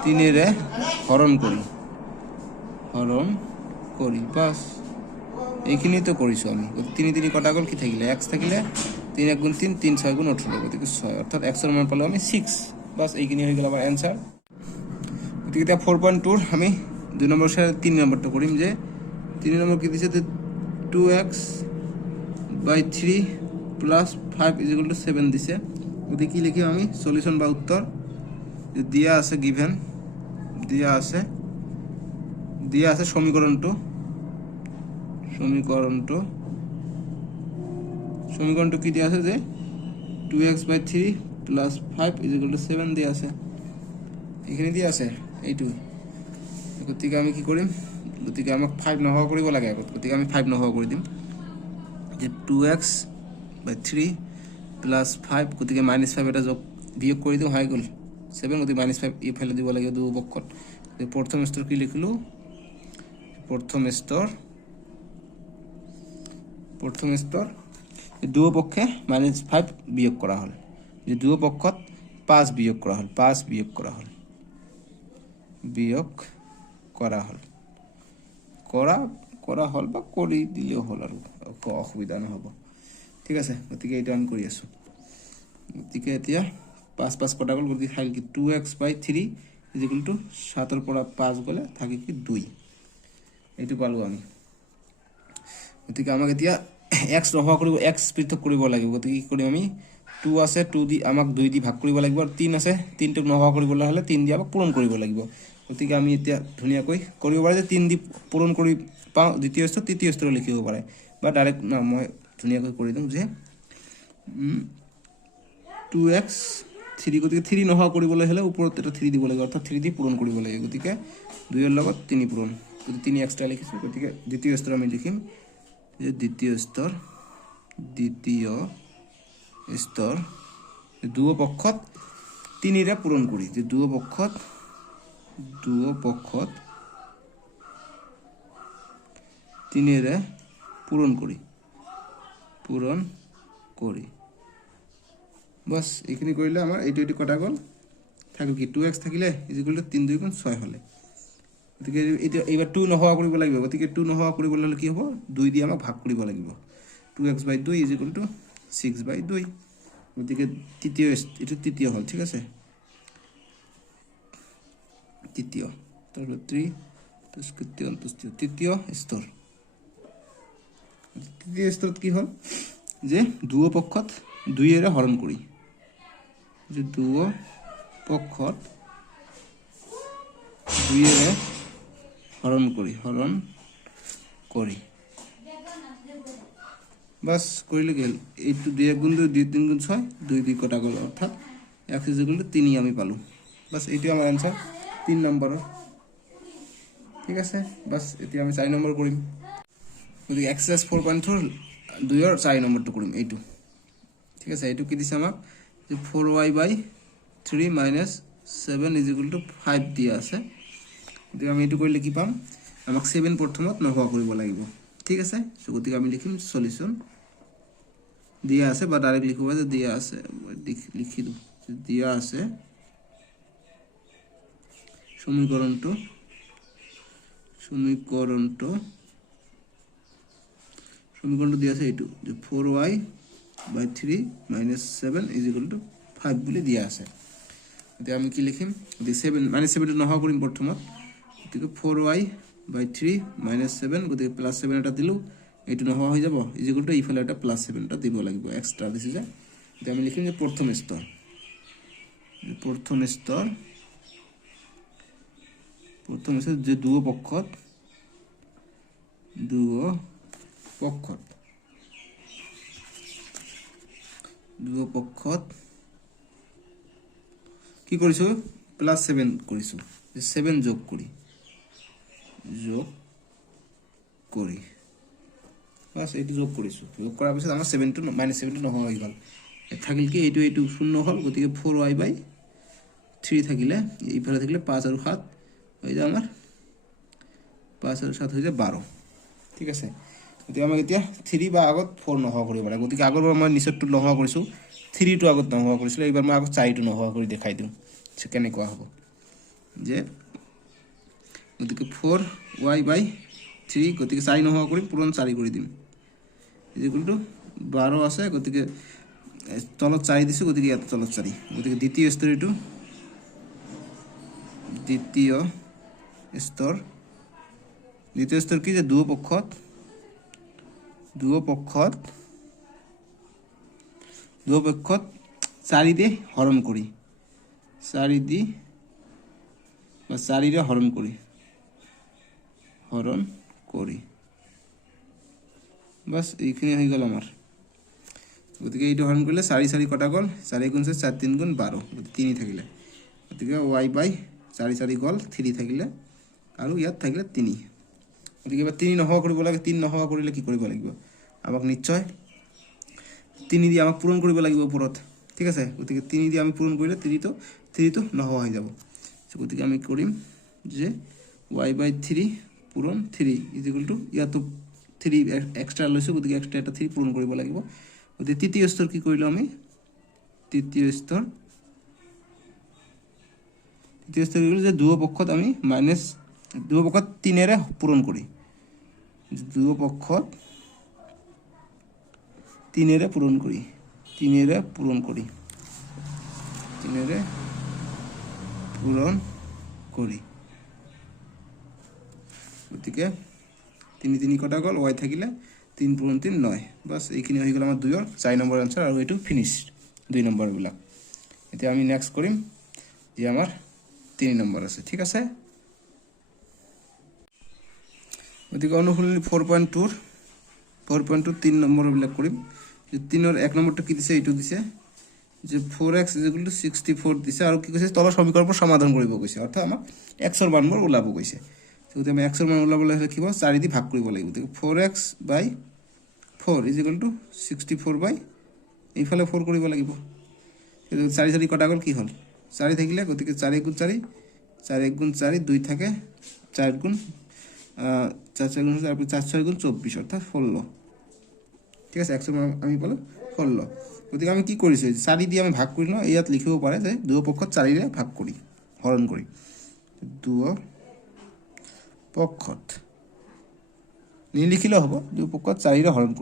3ৰে হৰণ কৰি বাছ এইখিনিতো কৰিছোঁ আমি। 3 3 কটা গ'ল, কি থাকিলে x থাকিলে, 3 × 3 3 6 × 18, গতিকে 6, অৰ্থাৎ এক্সৰ মান পালোঁ আমি 6। বাছ এইখিনি হৈ গ'ল আমাৰ এনচাৰ। গতিকে এতিয়া 4.2ৰ আমি 2 নম্বৰ 3 নম্বৰটো কৰিম। যে 3 নম্বৰ কি দিছে যে 2x/3 + 5 = 7 দিছে। গতিকে কি লিখিম আমি সলিউশন বা উত্তৰ দিয়া আছে, গিভেন দিয়া আছে সমীকৰণটো কি দিয়া আছে যে 2x/3 + 5 = 7 দিয়া আছে, এইখিনি দিয়া আছে এইটো। গতিকে আমি কি কৰিম, গতিকে আমাক 5 নোহোৱা কৰিব লাগে আগত, গতিকে আমি 5 নোহোৱা কৰি দিম যে 2x/3 + 5, গতিকে -5 এটা বিয়োগ কৰি দিওঁ, হৈ গ'ল 7, গতিকে -5 এইফালে দিব লাগে দুয়োপক্ষত। প্ৰথম স্তৰ কি লিখিলোঁ, প্ৰথম স্তৰ দুয়োপক্ষে -5 বিয়োগ কৰা হ'ল, যে দুয়োপক্ষত 5 বিয়োগ কৰা হ'ল বা কৰি দিলেও হ'ল আৰু অসুবিধা নহ'ব। ঠিক আছে, গতিকে এইটো আমি কৰি আছোঁ। গতিকে এতিয়া 5 5 কটা গ'ল, গতিকে খাই কি 2x/3 = 7ৰ পৰা 5 গ'লে থাকে কি 2, এইটো পালোঁ আমি। গতিকে আমাক এতিয়া এক্স নোহোৱা কৰিব, এক্স পৃথক কৰিব লাগিব। গতিকে কি কৰিম আমি 2 আছে, 2 দি আমাক 2 দি ভাগ কৰিব লাগিব, আৰু 3 আছে, 3টোক নোহোৱা কৰিবলৈ হ'লে 3 দি আমাক পূৰণ কৰিব লাগিব। গতিকে আমি এতিয়া ধুনীয়াকৈ কৰিব পাৰে যে 3 দি পূৰণ কৰি পাওঁ দ্বিতীয় স্তৰ, তৃতীয় স্তৰ লিখিব পাৰে, বা ডাইৰেক্ট মই ধুনীয়াকৈ কৰি দিওঁ যে 2x/3, গতিকে 3 নোহোৱা কৰিবলৈ হ'লে ওপৰত এটা 3 দিব লাগিব, অৰ্থাৎ 3 দি পূৰণ কৰিব লাগিব। গতিকে 2ৰ লগত 3 পূৰণ, গতিকে 3 এক্সট্ৰা লিখিছোঁ। গতিকে দ্বিতীয় স্তৰ আমি লিখিম যে দ্বিতীয় স্তৰ দুয়োপক্ষত 3ৰে পূৰণ কৰি, যে দুয়োপক্ষত 3ৰে পূৰণ কৰি বাছ এইখিনি কৰিলে আমাৰ এইটো কটা গ'ল, থাকিল কি 2x থাকিলে = 3 2 × 6 হ'লে। গতিকে এইবাৰ 2 নোহোৱা কৰিব লাগিব। গতিকে 2 নোহোৱা কৰিবলৈ হ'লে কি হ'ব, 2 দি আমাক ভাগ কৰিব লাগিব, 2x/2 = 6/2। গতিকে তৃতীয় হ'ল। ঠিক আছে, তৃতীয় স্তৰত কি হ'ল যে দুয়োপক্ষত 2ৰে হৰণ কৰি, যে দুয়োপক্ষত 2ৰে হৰণ কৰি বাছ কৰিলে কি হ'ল, এইটো 2 × 2 2 3 × 6 2 2 কটা গ'ল, অৰ্থাৎ x = 3 আমি পালোঁ। বাছ এইটো আমাৰ এনচাৰ 3 নম্বৰৰ। ঠিক আছে, বাছ এতিয়া আমি 4 নম্বৰ কৰিম। গতিকে এক্সাৰচাইজ 4.4 2ৰ 4 নম্বৰটো কৰিম এইটো। ঠিক আছে, এইটো কি দিছে আমাক যে 4y/3 - 7 = 5 দিয়া আছে। গতিকে আমি এইটো কৰিলে কি পাম, আমাক 7 প্ৰথমত নোহোৱা কৰিব লাগিব। ঠিক আছে, গতিকে আমি লিখিম সলিউশন দিয়া আছে, বা ডাইৰেক্ট লিখিব যে দিয়া আছে, লিখি দিওঁ দিয়া আছে সমীকৰণটো দিয়া আছে এইটো যে 4y/3 - 7 = 5 বুলি দিয়া আছে। এতিয়া আমি কি লিখিম, যে 7 -7টো নোহোৱা কৰিম প্ৰথমত, গতিকে 4y/3 - 7, গতিকে +7 এটা দিলোঁ, এইটো নোহোৱা হৈ যাব, = ইফালে এটা +7 এটা দিব লাগিব, এক্সট্ৰা দিছে যে। এতিয়া আমি লিখিম যে প্ৰথম স্তৰ প্ৰথম আছে যে দুপক্ষত কি কৰিছো +7 কৰিছো 7 যোগ কৰি বাস এইটো যোগ কৰিছো যোগ কৰাৰ পিছত আমাৰ 7 টো -7 টো নহয় হৈ গ'ল থাকিল কি এইটো শূন্য হ'ল গতিকে 4y/3 থাকিলে এইফালে থাকিলে 5 আৰু 7 হৈ যায় আমাৰ 5 আৰু 7 হৈ যায় 12 ঠিক আছে গতিকে আমাক এতিয়া 3 বা আগত 4 নোহোৱা কৰিব লাগে গতিকে আগৰবাৰ মই নিচৰটো নোহোৱা কৰিছো 3 টো আগত নোহোৱা কৰিছিলো এইবাৰ মই আগত 4 টো নোহোৱা কৰি দেখাই দিম কেনেকুৱা হ'ব যে গতিকে 4y/3 গতিকে 4 নোহোৱা কৰি পূৰণ 4 কৰি দিম ইকুয়াল টু 12 আছে গতিকে তলত 4 দিছো গতিকে ইয়াত তলত 4 গতিকে দ্বিতীয় স্তর কি যে দুপক্ষত 4 দিয়ে হরণ করি 4 দিয়ে বা 4 রে হরণ করি বাস এইখানে হয়ে গেল আমার গতিকে এইটো হরণ করলে 4 কটা গল 4 গুণ 4 3 গুণ 12 গতিকে 3 থাকিলে গতিকে y/4 গল 3 থাকিলে আৰু ইয়াত থাকিলে 3 গতিকে এবাৰ 3 নহোৱা কৰিব লাগে 3 নহোৱা কৰিলে কি কৰিব লাগিব আমাক নিশ্চয় 3 দিয়ে আমাক পূৰণ কৰিব লাগিব ওপৰত ঠিক আছে গতিকে 3 দিয়ে আমি পূৰণ কৰিলে 3 তো নহোৱা হৈ যাব গতিকে আমি কৰিম যে y/3 পূৰণ 3 ইয়াতো 3 এক্সট্ৰা লৈছো গতিকে এক্সট্ৰা এটা 3 পূৰণ কৰিব লাগিব গতিকে তৃতীয় স্তৰ কি কৰিলো আমি তৃতীয় স্তৰ হলো যে দুপক্ষত আমি মাইনাস দুপক্ষত 3 এর পূরণ করি দুপক্ষত 3 এর পূরণ করি গতিকে 3 কটা গল y থাকিলে 3 পূরণ 3 9 বাস এইখিনি হৈ গল আমাৰ 2 4 নম্বৰ আনসাৰ আৰু এইটো ফিনিশ 2 নম্বৰ বিলাক এতিয়া আমি নেক্সট কৰিম যে আমাৰ 3 নম্বৰ আছে ঠিক আছে গতিকে অনুশীলনী 4.2 3 নম্বৰ বিলাক কৰিম যে 3 ৰ 1 নম্বৰটো কি দিছে এইটো দিছে যে 4x 64 দিছে আৰু কি কৈছে তলৰ সমীকৰণবোৰ সমাধান কৰিব কৈছে অৰ্থাৎ আমাক x ৰ মানবোৰ ওলাব কৈছে যদি আমি x ৰ মান ওলাবলৈ হলে কি হ'ব 4 দি ভাগ কৰিব লাগিব গতিকে 4x/4 64 এইফালে 4 কৰিব লাগিব 4 কটা গল কি হল 4 থাকিলে গতিকে 4 গুণ 4 4 গুণ 4 2 থাকে 4 গুণ 4 গুণ 4 4 গুণ 24 অর্থাৎ 16 ঠিক আছে 100 আমি বলো 16 গতিকে আমি কি কৰিছো 4 দিয়ে আমি ভাগ কৰি লওঁ ইয়াত লিখিব পাৰে যে দুপক্ষত 4 ৰে ভাগ কৰি হৰণ কৰি দুপক্ষত নিলিখিলে হ'ব দুপক্ষত 4 ৰে হৰণ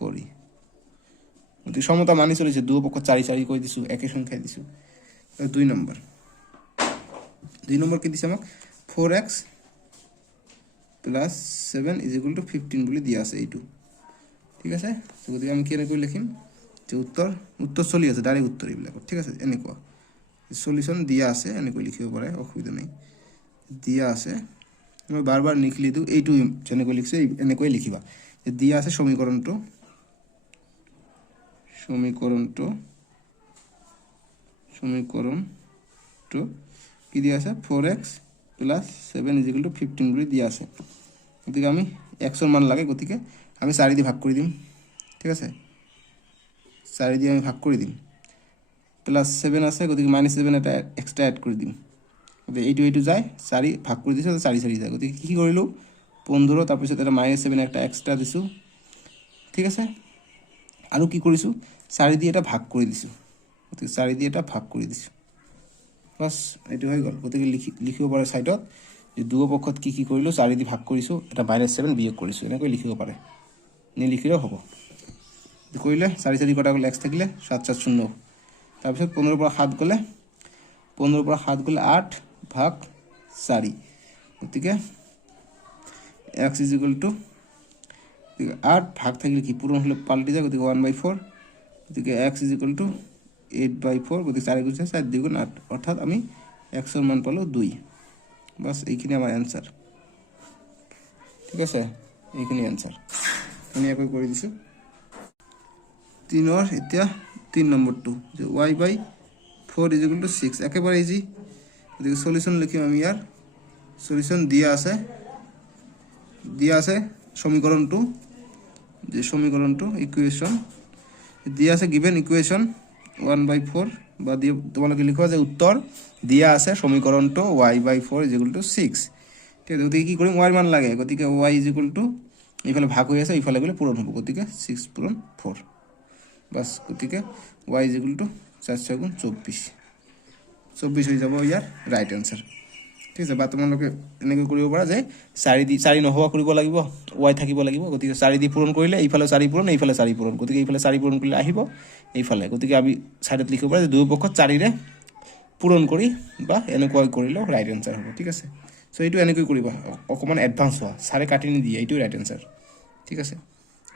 কৰি গতিকে সমতা মানি চলিছে দুপক্ষত 4 কৈ দিছো একে সংখ্যা দিছো 2 নম্বৰ কি দিছে আমাক 4x + 7 = 15 বুলি দিয়া আছে এইটো ঠিক আছে গতিকে আমি কেনে কৰি লিখিম যে উত্তৰ চলি আছে ডাইৰেক্ট উত্তৰ এইবিলাক ঠিক আছে এনেকুৱা সলিউশন দিয়া আছে এনেকৈ লিখিব পাৰে অসুবিধা নাই দিয়া আছে মই বারবার লিখলি দিও এইটো যেনেকৈ লিখছে এনেকৈ লিখিবা যে দিয়া আছে সমীকৰণটো কি দিয়া আছে 4x + 7 = 15 বুলি দিয়া আছে গতিকে আমি x ৰ মান লাগে গতিকে আমি 4 দি ভাগ কৰি দিম ঠিক আছে 4 দি আমি ভাগ কৰি দিম +7 আছে গতিকে -7 এটা এক্সট্ৰা এড কৰি দিম গতিকে এইটো যায় 4 ভাগ কৰি দিছো 4 যায় গতিকে কি কৰিলো 15 তাৰ পিছত এটা -7 একটা এক্সট্ৰা দিছো ঠিক আছে আৰু কি কৰিছো 4 দি এটা ভাগ কৰি দিছো গতিকে 4 দি এটা ভাগ কৰি দিছো বাস এইটো হৈ গল গতিকে লিখিব পাৰে সাইডত যে দুপক্ষত কি কৰিলো 4 দি ভাগ কৰিছো এটা -7 বিয়োগ কৰিছো এনেকৈ লিখিব পাৰে নিলিখিলেও হ'ব কৰিলে 4 কটা গল x থাকিলে 7 7 0 তাৰ পিছত 15 পৰা 7 গলে 8 ভাগ 4 গতিকে x = 8 ভাগ থাকিলে কি পূরণ হলে পাল্টি যায় গতিকে 1/4 গতিকে x = 8/4 গতিকে 4 গুণ 4 2 গুণ 8 অর্থাৎ আমি এক্সৰ মান পালোঁ 2 বাছ এইখিনি আমাৰ এনসাৰ ঠিক আছে এইখিনি এনসাৰ ধুনীয়াকৈ কৰি দিছোঁ 3 এতিয়া 3 নম্বৰটো যে y/4 = 6 একেবাৰে ইজি গতিকে সলিউশন লিখিম আমি ইয়াৰ সলিউশন দিয়া আছে সমীকৰণটো যে সমীকৰণটো ইকুৱেশ্যন দিয়া আছে গিভেন ইকুৱেশ্যন 1/4 বা দিয়ে তোমালোকে লিখো যে উত্তৰ দিয়া আছে সমীকৰণটো y/4 = 6 ঠিক আছে গতিকে কি কৰিম y মান লাগে গতিকে y এইফালে ভাগ হৈ আছে এইফালে গ'লে পূৰণ হ'ব গতিকে 6 পূৰণ 4 বাস গতিকে y = 4 × 24 হৈ যাব ইয়াৰ ৰাইট আনসাৰ ঠিক আছে বা তোমালোকে এনেকৈ কৰিব পাৰা যে 4 নহোৱা কৰিব লাগিব y থাকিব লাগিব গতিকে 4 দি পূৰণ কৰিলে এইফালে 4 পূৰণ এইফালে 4 পূৰণ গতিকে এইফালে 4 পূৰণ কৰিলে আহিব এইফালে গতিকে আমি সাইডত লিখিব পাৰা যে দুই পক্ষত 4 ৰে পূৰণ কৰি বা এনেকৈ কৰিলে ৰাইট আনসাৰ হ'ব ঠিক আছে সো এইটো এনেকৈ কৰিবা অকমান এডভান্স হোৱা সাৰে কাটি নি দিয়ে এইটো ৰাইট আনসাৰ ঠিক আছে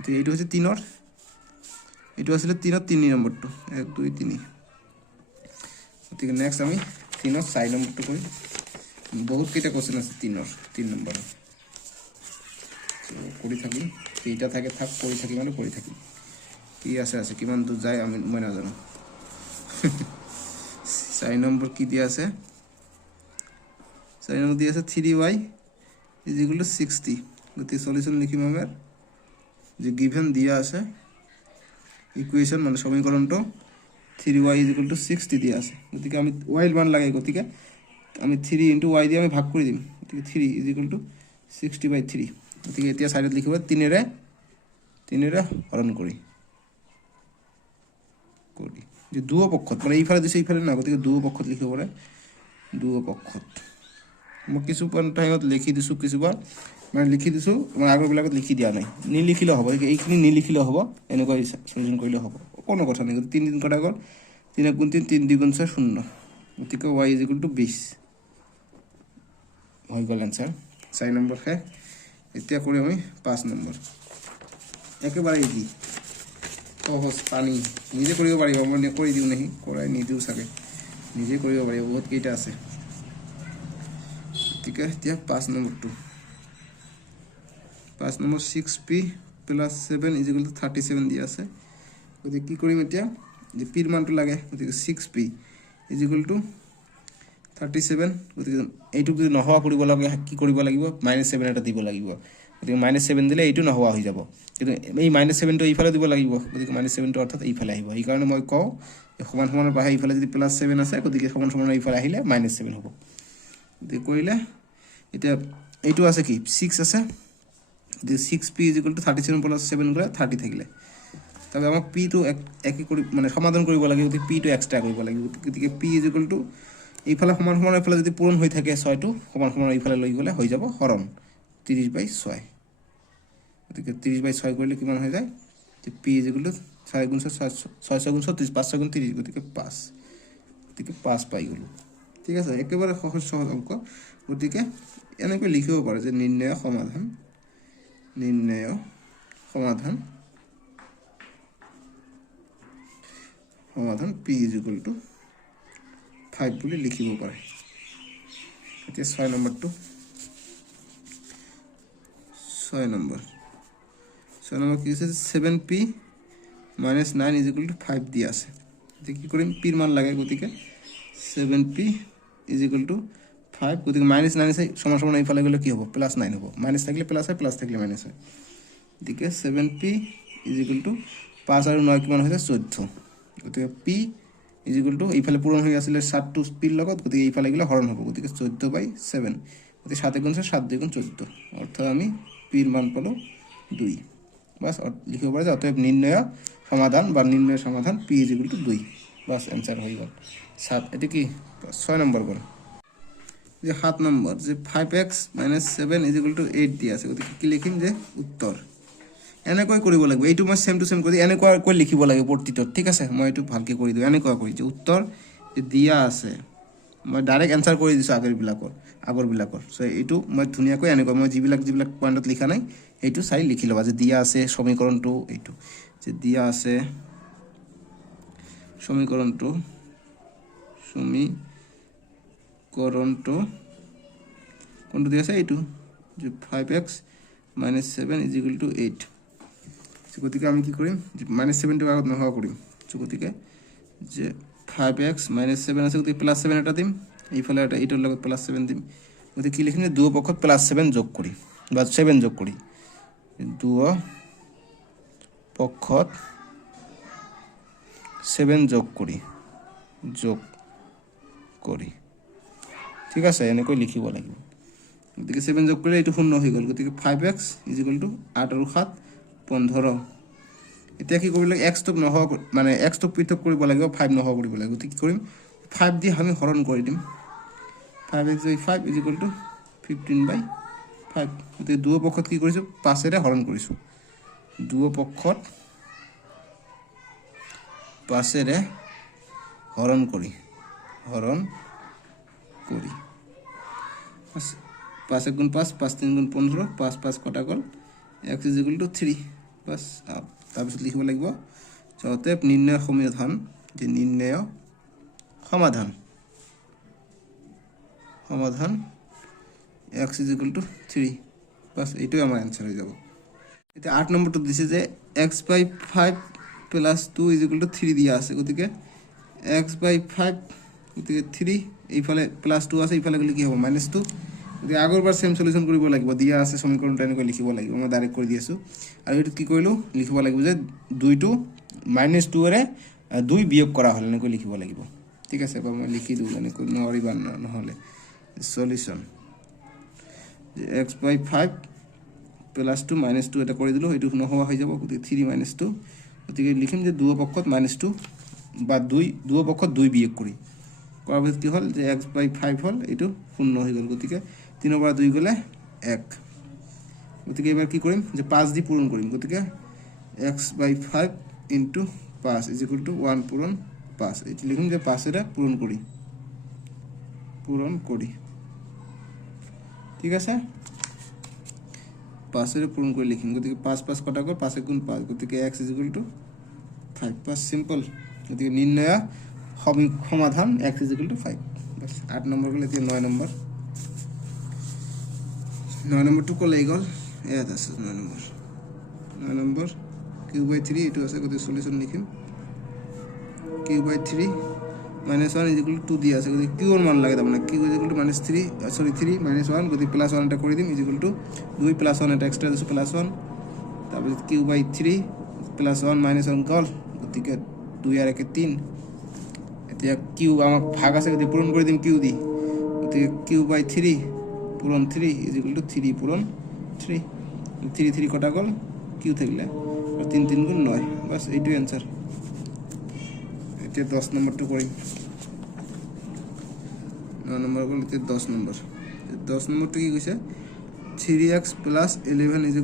তো এইটো হৈছে 3 এইটো আছিল 3 নম্বৰটো 1 2 3 গতিকে নেক্সট আমি 3 4 নম্বৰটো কৰি বহুত কেইটা কোশ্চেন আছে 3 নম্বৰ কৰি থাকি কেইটা থাকে থাক কৰি থাকি মানে কৰি থাকি কি আছে কিমান দূৰ যায় আমি মই নাজানো 4 নম্বৰ কি দিয়া আছে 4 নম্বৰ দিয়া আছে 3y = 60 গতিকে সলিউশন লিখিম আমাৰ যে গিভেন দিয়া আছে ইকুৱেশ্যন মানে সমীকৰণটো 3y = 60 দিয়া আছে গতিকে আমি y মান লাগে গতিকে আমি 3 * y দিয়ে আমি ভাগ কৰি দিম গতিকে 3 = 60/3 গতিকে এতিয়া সাইডত লিখিব 3 ৰে হৰণ কৰি যে দুও পক্ষত মানে এইফালে দিছে এইফালে না গতিকে দুও পক্ষত লিখিব পাৰে দুও পক্ষত মই কিছু টাইমত লিখি দিছো কিছুবাৰ মানে লিখি দিছো মানে আগৰ বিলাকত লিখি দিয়া নাই নিলিখিলে হ'ব এইখিনি নিলিখিলে হ'ব এনেকৈ সলিউশন কৰিলে হ'ব কোনো কথা নাই 3 দিন কটা গ'ল 3 × 3 3 2 × 4 0 গতিকে y = 20 হৈ গ'ল আনসাৰ 4 নম্বৰ হে এতিয়া কৰি আমি 5 নম্বৰ একেবাৰে ইজি সহজ পানী নিজে কৰিব পাৰিব মই কৰি দিও নেকি কৰাই নিদিও চাগে নিজে কৰিব পাৰিব বহুত কেইটা আছে ঠিক আছে এতিয়া 5 নম্বৰটো 5 নম্বৰ 6p + 7 = 37 দিয়া আছে গতিকে কি কৰিম এতিয়া যে p ৰ মানটো লাগে গতিকে 6p = 37 গতিকে এইটো যদি নহোৱা কৰিব লাগে কি কৰিব লাগিব -7 এটা দিব লাগিব গতিকে -7 দিলে এইটো নহোৱা হৈ যাব কিন্তু এই -7 টো এইফালে দিব লাগিব গতিকে -7 টো অৰ্থাৎ এইফালে আহিব এই কাৰণে মই কওঁ সমান সমানৰ পাহে এইফালে যদি +7 আছে গতিকে সমান সমানৰ এইফালে আহিলে -7 হ'ব গতিকে কৰিলে এতিয়া এইটো আছে কি 6 আছে যে 6p = 37 + 7 গলে 30 থাকিলে তবে আমাক p টো একই কৰি মানে সমাধান কৰিব লাগে গতিকে p টো এক্সট্ৰা কৰিব লাগিব গতিকে p = এইফালে সমান সমান এইফালে যদি পূৰণ হৈ থাকে 6 টো সমান সমান এইফালে লৈ গলে হৈ যাব হৰণ 30/6 গতিকে 30/6 কৰিলে কিমান হৈ যায় যে p = 4 × 6 × 36 5 × 30 গতিকে 5 গতিকে 5 পাই গ'ল ঠিক আছে একেবাৰে সহজ অংক গতিকে এনেকৈ লিখিব পাৰে যে নিৰ্ণয় সমাধান p = 5 বুলি লিখিব পাৰে এতিয়া 6 নম্বৰটো 6 নম্বৰ কি আছে 7p - 9 = 5 দিয়া আছে এতিয়া কি কৰিম p ৰ মান লাগে গতিকে 7p = 5 গতিকে -9 আছে সমান সমান এইফালে গলে কি হ'ব +9 হ'ব মাইনাস থাকিলে প্লাস হয় প্লাস থাকিলে মাইনাস হয় গতিকে 7p = 5 আৰু 9 কিমান হৈছে 14 গতিকে p = এইফালে পূৰণ হৈ আছিল 7 টো p ৰ লগত গতিকে এইফালে গলে হৰণ হ'ব গতিকে 14/7 গতিকে 7 × 7 = 14 অৰ্থাৎ আমি p ৰ মান পালো 2 বাস লিখিব পাৰে যে অতএব নিৰ্ণয় সমাধান p = 2 বাস आंसर হৈ গ'ল 7 এটি কি 6 নম্বৰ গ'ল যে 7 নম্বৰ যে 5x - 7 = 8 দিয়া আছে গতিকে কি লিখিম যে উত্তৰ এনেকৈ কৰিব লাগিব এইটো মই সেম টু সেম কৰি এনেকৈ লিখিব লাগিব প্ৰতিটোত ঠিক আছে মই এইটো ভালকে কৰি দিও এনেকৈ কৰি যে উত্তৰ যে দিয়া আছে মই ডাইৰেক্ট आंसर কৰি দিছো আগৰ বিলাকৰ সো এইটো মই ধুনিয়াকৈ এনেকৈ মই যিবিলাক পইণ্টত লিখা নাই এইটো চাই লিখি লবা যে দিয়া আছে সমীকৰণটো এইটো যে দিয়া আছে সমীকৰণটো কোনটো দিয়া আছে এইটো যে 5x minus 7 is equal to 8 গতিকে আমি কি কৰিম যে -7 টো আগত নহোৱা কৰিম গতিকে যে 5x minus 7 আছে গতিকে +7 এটা দিম এইফালে এটা 8 ৰ লগত +7 দিম গতিকে কি লিখিম যে দুও পক্ষত +7 যোগ করি বা 7 যোগ করি দুও পক্ষত 7 যোগ করি ঠিক আছে এনেকৈ লিখিব লাগিব গতিকে 7 যোগ কৰিলে এইটো শূন্য হৈ গ'ল গতিকে 5x = 8 আৰু 7 15 এতিয়া কি কৰিব লাগে x টোক নহোৱা মানে x টোক পৃথক কৰিব লাগিব 5 নহোৱা কৰিব লাগিব গতিকে কি কৰিম 5 দি আমি হৰণ কৰি দিম 5x / 5 = 15/5 গতিকে দুও পক্ষত কি কৰিছো 5 এৰে হৰণ কৰিছো দুও পক্ষত 5 এৰে হৰণ কৰি 5 × 5 5 × 3 = 15 5 5 কটা গ'ল x = 3 বাস তাৰপিছত লিখিব লাগিব অতএব নিৰ্ণয় সমাধান যে নিৰ্ণয় সমাধান x = 3 বাস এইটোই আমাৰ आंसर হৈ যাব এতিয়া 8 নম্বৰটো দিছে যে x/5 + 2 = 3 দিয়া আছে গতিকে x/5 গতিকে 3 এইফালে +2 আছে এইফালে গলে কি হ'ব -2 গতিকে আগৰবাৰ সেম সলিউশন কৰিব লাগিব দিয়া আছে সমীকৰণটো এনেকৈ লিখিব লাগিব মই ডাইৰেক্ট কৰি দি আছো আৰু এটো কি কৰিলো লিখিব লাগিব যে 2 টো -2 এৰে 2 বিয়োগ কৰা হল এনেকৈ লিখিব লাগিব ঠিক আছে বা মই লিখি দিও এনেকৈ নোৱাৰিবা নহলে সলিউশন যে x/5 + 2 -2 এটা কৰি দিলো এটো নহোৱা হৈ যাব গতিকে 3 - 2 গতিকে লিখিম যে দুও পক্ষত -2 বা 2 পক্ষত 2 বিয়োগ করি কৰাৰ পিছত কি হল যে x/5 হল এটো শূন্য হৈ গ'ল গতিকে 3 ৰ পৰা 2 গলে 1 গতিকে এবাৰ কি কৰিম যে 5 দি পূৰণ কৰিম গতিকে x/5 * 5 = 1 পূৰণ 5 এটি লিখিম যে 5 এৰে পূৰণ কৰি ঠিক আছে 5 এৰে পূৰণ কৰি লিখিম গতিকে 5 5 কটা গ'ল 5 × 5 গতিকে x = 5 বাস সিম্পল গতিকে নিৰ্ণয় সমাধান x = 5 বাস 8 নম্বৰ গ'ল এতিয়া 9 নম্বৰটো কলে গ'ল ইয়াত আছে 9 নম্বৰ q/3 এটো আছে গতিকে সলিউশন লিখিম q/3 - 1 = 2 দিয়া আছে গতিকে q ৰ মান লাগে তাৰমানে q = -3 3 - 1 গতিকে +1 এটা কৰি দিম = 2 + 1 এটা এক্সট্ৰা দিছো +1 তাৰপিছত q/3 +1 - 1 গ'ল গতিকে 2 আৰ 1 3 এতিয়া q আমাক ভাগ আছে গতিকে পূৰণ কৰি দিম q দি গতিকে q/3 পূৰণ 3 = 3 পূৰণ 3 3 3 কটা গ'ল q থাকিলে আৰ 3 3 × 9 বাস এইটোই आंसर এতিয়া 10 নম্বৰটো কৰিম 9 নম্বৰ গ'ল এতিয়া 10 নম্বৰটো কি কৈছে 3x + 11 =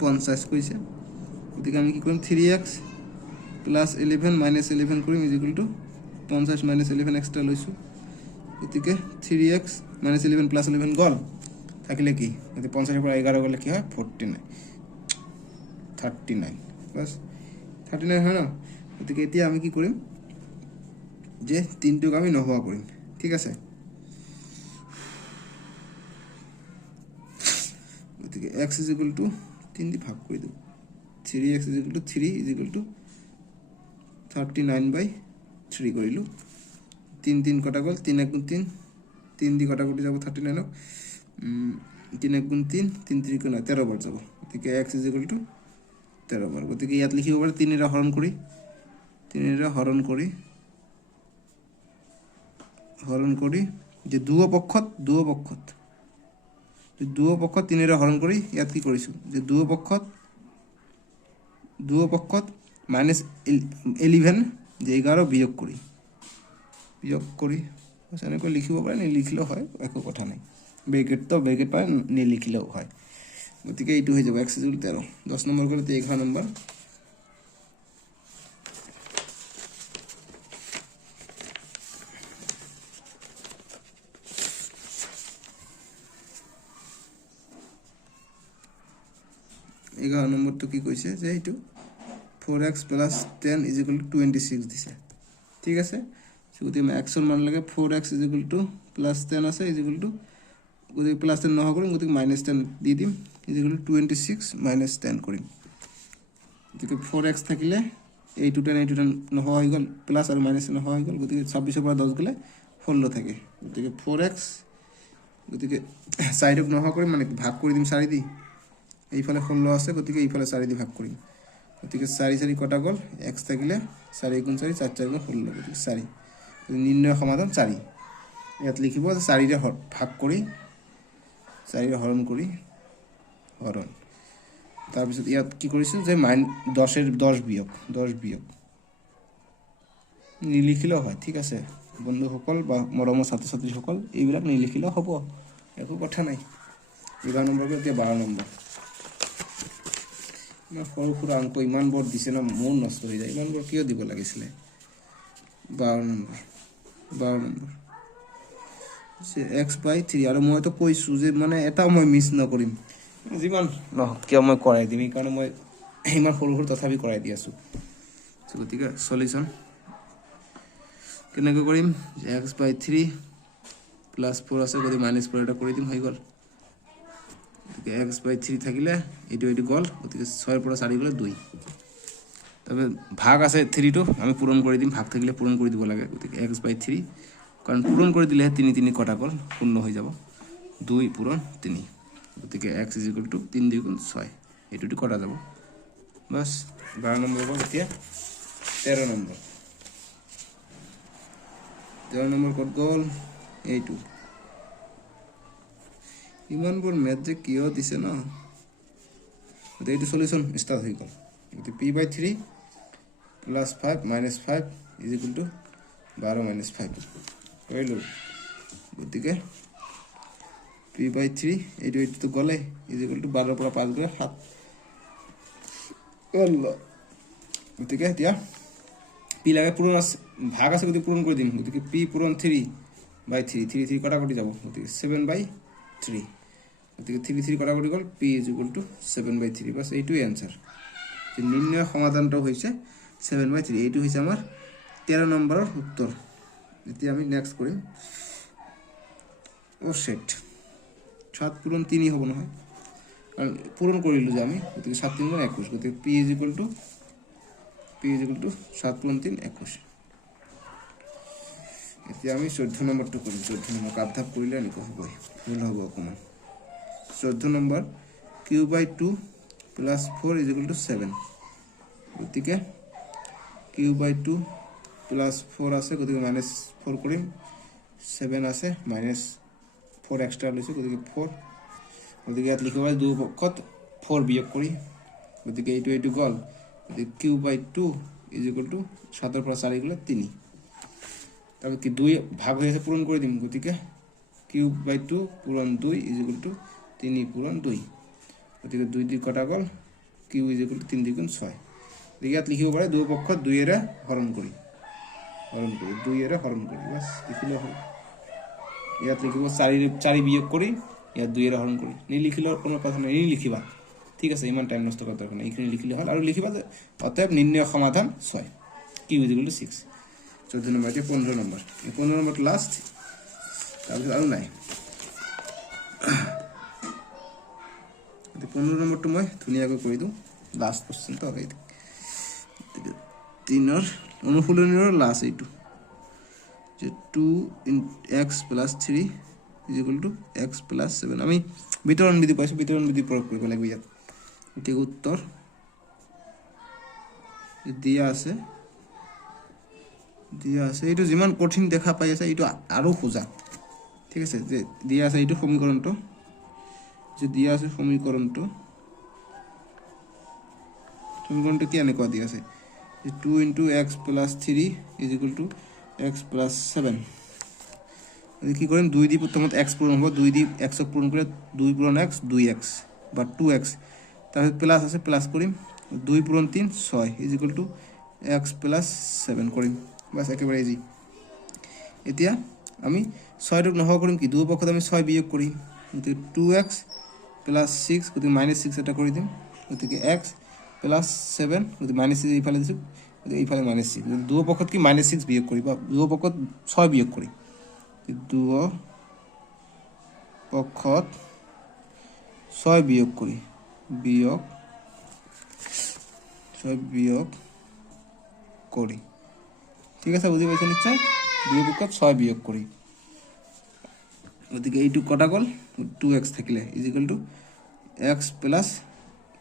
50 কৈছে গতিকে আমি কি কৰিম 3x + 11 - 11 কৰিম = 50 - 11 এক্সট্ৰা লৈছো গতিকে 3x - 11 + 11 গ'ল থাকিলে কি গতিকে 50 ৰ পৰা 11 গ'লে কি হয় 39 বাস 39 হয় না গতিকে এতিয়া আমি কি কৰিম যে 3 টোক আমি নহোৱা কৰিম ঠিক আছে গতিকে x = 3 দি ভাগ কৰি দিও 3x = 3 = 39/3 কৰিলো 3 3 কটা গ'ল 3 1 × 3 3 দি কটা কটি যাব 39 3 1 × 3 3 3 × 9 13 বাৰ যাব গতিকে x = 13 বাৰ গতিকে ইয়াত লিখিব পাৰো 3 এৰে হৰণ কৰি যে দুও পক্ষত 3 এৰে হৰণ কৰি ইয়াত কি কৰিছো যে দুও পক্ষত -11 যে 11 বিয়োগ কৰি এনেকৈ লিখিব পাৰে নিলিখিলেও হয় একো কথা নাই ব্ৰেকেট পায় নিলিখিলেও হয় গতিকে এইটো হৈ যাব x = 13 10 নম্বৰ গ'ল 11 নম্বৰ 11 নম্বৰটো কি কৈছে যে এইটো 4x + 10 = 26 দিছে ঠিক আছে গতিকে এক্সৰ মান লাগে 4x +10 আছে গতিকে +10 নোহোৱা কৰিম গতিকে -10 দি দিম 26 -10 কৰিম গতিকে 4x থাকিলে এইটো 10 নোহোৱা হৈ গ'ল প্লাছ আৰু মাইনাছ নোহোৱা হৈ গ'ল গতিকে 26 পৰা 10 গ'লে 16 থাকে গতিকে 4x গতিকে 4ক নোহোৱা কৰিম মানে ভাগ কৰি দিম 4 দি এইফালে 16 আছে গতিকে এইফালে 4 দি ভাগ কৰিম গতিকে 4 কটা গ'ল x থাকিলে 4 × 4 4 4 16 গতিকে 4 নিৰ্ণয় সমাধান 4 ইয়াত লিখিব 4 ৰে ভাগ কৰি 4 ৰে হৰণ কৰি হৰণ তাৰপিছত ইয়াত কি কৰিছো যে 10 বিয়োগ নিলিখিলেও হয় ঠিক আছে বন্ধুসকল বা মৰমৰ ছাত্ৰ ছাত্ৰীসকল এইবিলাক নিলিখিলেও হ'ব একো কথা নাই 11 নম্বৰ এতিয়া 12 নম্বৰ সৰু সুৰা অংক ইমান বৰ দিছে না মন নষ্ট হৈ যায় ইমান বৰ কিয় দিব লাগিছিলে 12 নম্বৰ যে x/3 আৰু মই তো কৈছো যে মানে এটা মই মিছ নকৰিম যিমান নহওক কিয় মই কৰাই দিম কাৰণ মই ইমান সৰু তথাপি কৰাই দি আছো গতিকে সলিউশন কেনেকৈ কৰিম x/3 +4 আছে গতিকে -4 এটা কৰি দিম হৈ গ'ল গতিকে x/3 থাকিলে এইটো গ'ল গতিকে 6 পৰা 4 গ'লে 2 তবে ভাগ আছে 3 টো আমি পূৰণ কৰি দিম ভাগ থাকিলে পূৰণ কৰি দিব লাগে গতিকে x/3 কাৰণ পূৰণ কৰি দিলে 3 3 কটা গ'ল শূন্য হৈ যাব 2 পূৰণ 3 গতিকে x = 3 2 গুণ 6 এইটো কটা যাব বাস 12 নম্বৰ হ'ব এতিয়া 13 নম্বৰ ক'ত গ'ল এইটো ইমান বৰ মেথ যে কিয় দিছে না এইটো সলিউশন স্টার্ট হৈ গ'ল গতিকে p/3 +5 - 5 = 12 - 5 কৰিলো গতিকে p/3 এইটো গ'লে = 12 পৰা 5 গ'লে 7 গতিকে এতিয়া p লাগে পূৰণ আছে ভাগ আছে গতিকে পূৰণ কৰি দিম গতিকে p পূৰণ 3/3 3 কটাকটি যাব গতিকে 7/3 গতিকে 3 কটাকটি গ'ল p = 7/3 বাস এইটোই आंसर যে নির্ণয় সমাধানটো হৈছে 7/3 এইটো হৈছে আমাৰ 13 নম্বৰৰ উত্তৰ এতিয়া আমি নেক্সট কৰিম ও সেট 7 পূৰণ 3 হ'ব নহয় কাৰণ পূৰণ কৰিলো যে আমি গতিকে 7 3 21 গতিকে p = 7 পূৰণ 3 21 এতিয়া আমি 14 নম্বৰটো কৰিম 14 নম্বৰ কাপধাপ কৰিলে এনেকুৱা হ'বই ভুল হ'ব অকমান 14 নম্বৰ q/2 + 4 = 7 গতিকে q/2 + 4 আছে গতিকে -4 কৰিম 7 আছে -4 এক্সট্ৰা লৈছো গতিকে 4 গতিকে ইয়াত লিখিব দুই পক্ষত 4 বিয়োগ কৰি গতিকে এইটো গ'ল গতিকে q/2 = 7 পৰা 4 গ'লে 3 তাহলে কি 2 ভাগ হৈ আছে পূৰণ কৰি দিম গতিকে q/2 পূৰণ 2 = 3 পূৰণ 2 গতিকে 2 কটা গ'ল q = 3 2 গুণ 6 ইয়াত লিখিব পাৰে দুই পক্ষত 2 এৰে হৰণ কৰি 2 এৰে হৰণ কৰি বাস লিখিলে হ'ল ইয়াত লিখিব 4 বিয়োগ কৰি ইয়াত 2 এৰে হৰণ কৰি নিলিখিলে কোনো কথা নাই নিলিখিবা ঠিক আছে ইমান টাইম নষ্ট কৰাৰ দৰকাৰ নাই এইখিনি লিখিলে হ'ল আৰু লিখিবা যে অতএব নিৰ্ণয় সমাধান 6 q = 6 14 নম্বৰ এতিয়া 15 নম্বৰ এই 15 নম্বৰটো লাষ্ট তাৰপিছত আৰু নাই 15 নম্বৰটো মই ধুনীয়াকৈ কৰি দিওঁ লাষ্ট কোশ্চেন তো হয় 3 ৰ অনুশীলনীৰ লাষ্ট এইটো যে 2x + 3 = x + 7 আমি বিতৰণ বিধি পাইছো বিতৰণ বিধি প্ৰয়োগ কৰিব লাগিব ইয়াত এতিয়া উত্তৰ দিয়া আছে এইটো যিমান কঠিন দেখা পাই আছে এইটো আৰু খোজা ঠিক আছে যে দিয়া আছে এইটো সমীকৰণটো যে দিয়া আছে সমীকৰণটো কি এনেকুৱা দিয়া আছে 2 × x + 3 = x + 7 কি কৰিম 2 দি প্ৰথমত x পূৰণ হ'ব 2 দি x ক পূৰণ কৰিলে 2 পূৰণ x 2x বা 2x তাৰপিছত প্লাস আছে প্লাস কৰিম 2 পূৰণ 3 6 = x + 7 কৰিম বাস একেবাৰে ইজি এতিয়া আমি 6 ক নহোৱা কৰিম কি দুই পক্ষত আমি 6 বিয়োগ কৰিম গতিকে 2x + 6 গতিকে -6 এটা কৰি দিম গতিকে x + 7 গতিকে -6 ইফালে দিছো এইফালে -6 দুয়োপক্ষত কি -6 বিয়োগ কৰি বা দুয়োপক্ষত 6 বিয়োগ কৰি দুয়োপক্ষত 6 বিয়োগ কৰি বিয়োগ কৰি ঠিক আছে বুজি পাইছে নিশ্চয় দুয়োপক্ষত 6 বিয়োগ কৰি গতিকে এইটো কটা গ'ল 2x থাকিলে ইজিক্যাল টু x প্লাস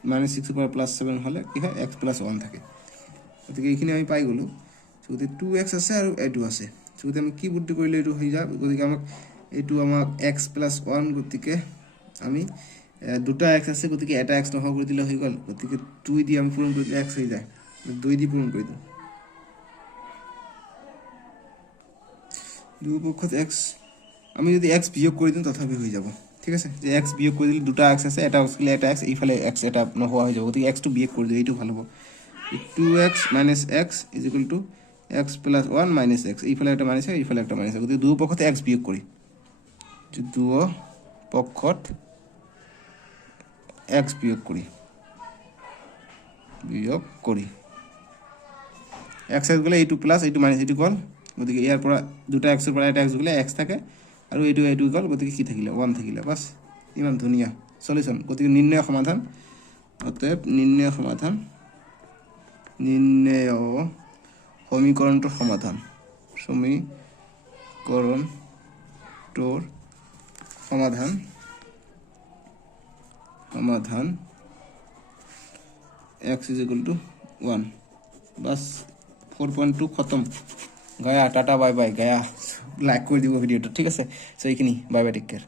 -6 ৰ পৰা +7 হ'লে কি হয় x + 1 থাকে গতিকে এইখিনি আমি পাই গ'লো যদি 2x আছে আৰু এইটো আছে যদি আমি কি বুদ্ধি কৰিলে এইটো হৈ যায় গতিকে আমাক x + 1 গতিকে আমি দুটা x আছে গতিকে এটা x নহয় কৰি দিলে হৈ গ'ল গতিকে 2 দি আমি পূৰণ কৰি দিলে x হৈ যায় 2 দি পূৰণ কৰি দিওঁ দুয়োপক্ষত x আমি যদি x বিয়োগ কৰি দিওঁ তথাপি হৈ যাব ঠিক আছে যে x বিয়োগ কৰি দিলে দুটা x আছে এটা x গলে এটা x এইফালে x এটা নোহোৱা হৈ যাব গতিকে x টো বিয়োগ কৰি দিওঁ এইটো ভাল হ'ব 2x - x = x + 1 - x এইফালে একটা মাইনাস এইফালে একটা মাইনাস গতিকে দুয়োপক্ষত x বিয়োগ কৰি দুয়োপক্ষত x বিয়োগ কৰি x গলে এইটো প্লাস এইটো মাইনাস এইটো গল গতিকে ইয়াৰ পৰা দুটা x ৰ পৰা এটা x গলে x থাকে আৰু এইটো গল গতিকে কি থাকিলে 1 থাকিলে বাস ইমান ধুনিয়া সলিউশন গতিকে নির্ণয় সমাধান অতএব নির্ণয় সমীকৰণটোৰ সমাধান x = 1 বাস 4.2 খতম গায়া টাটা বাই বাই গায়া লাইক কৰি দিব ভিডিওটো ঠিক আছে সো এইখিনি বাই বাই টেক কেয়াৰ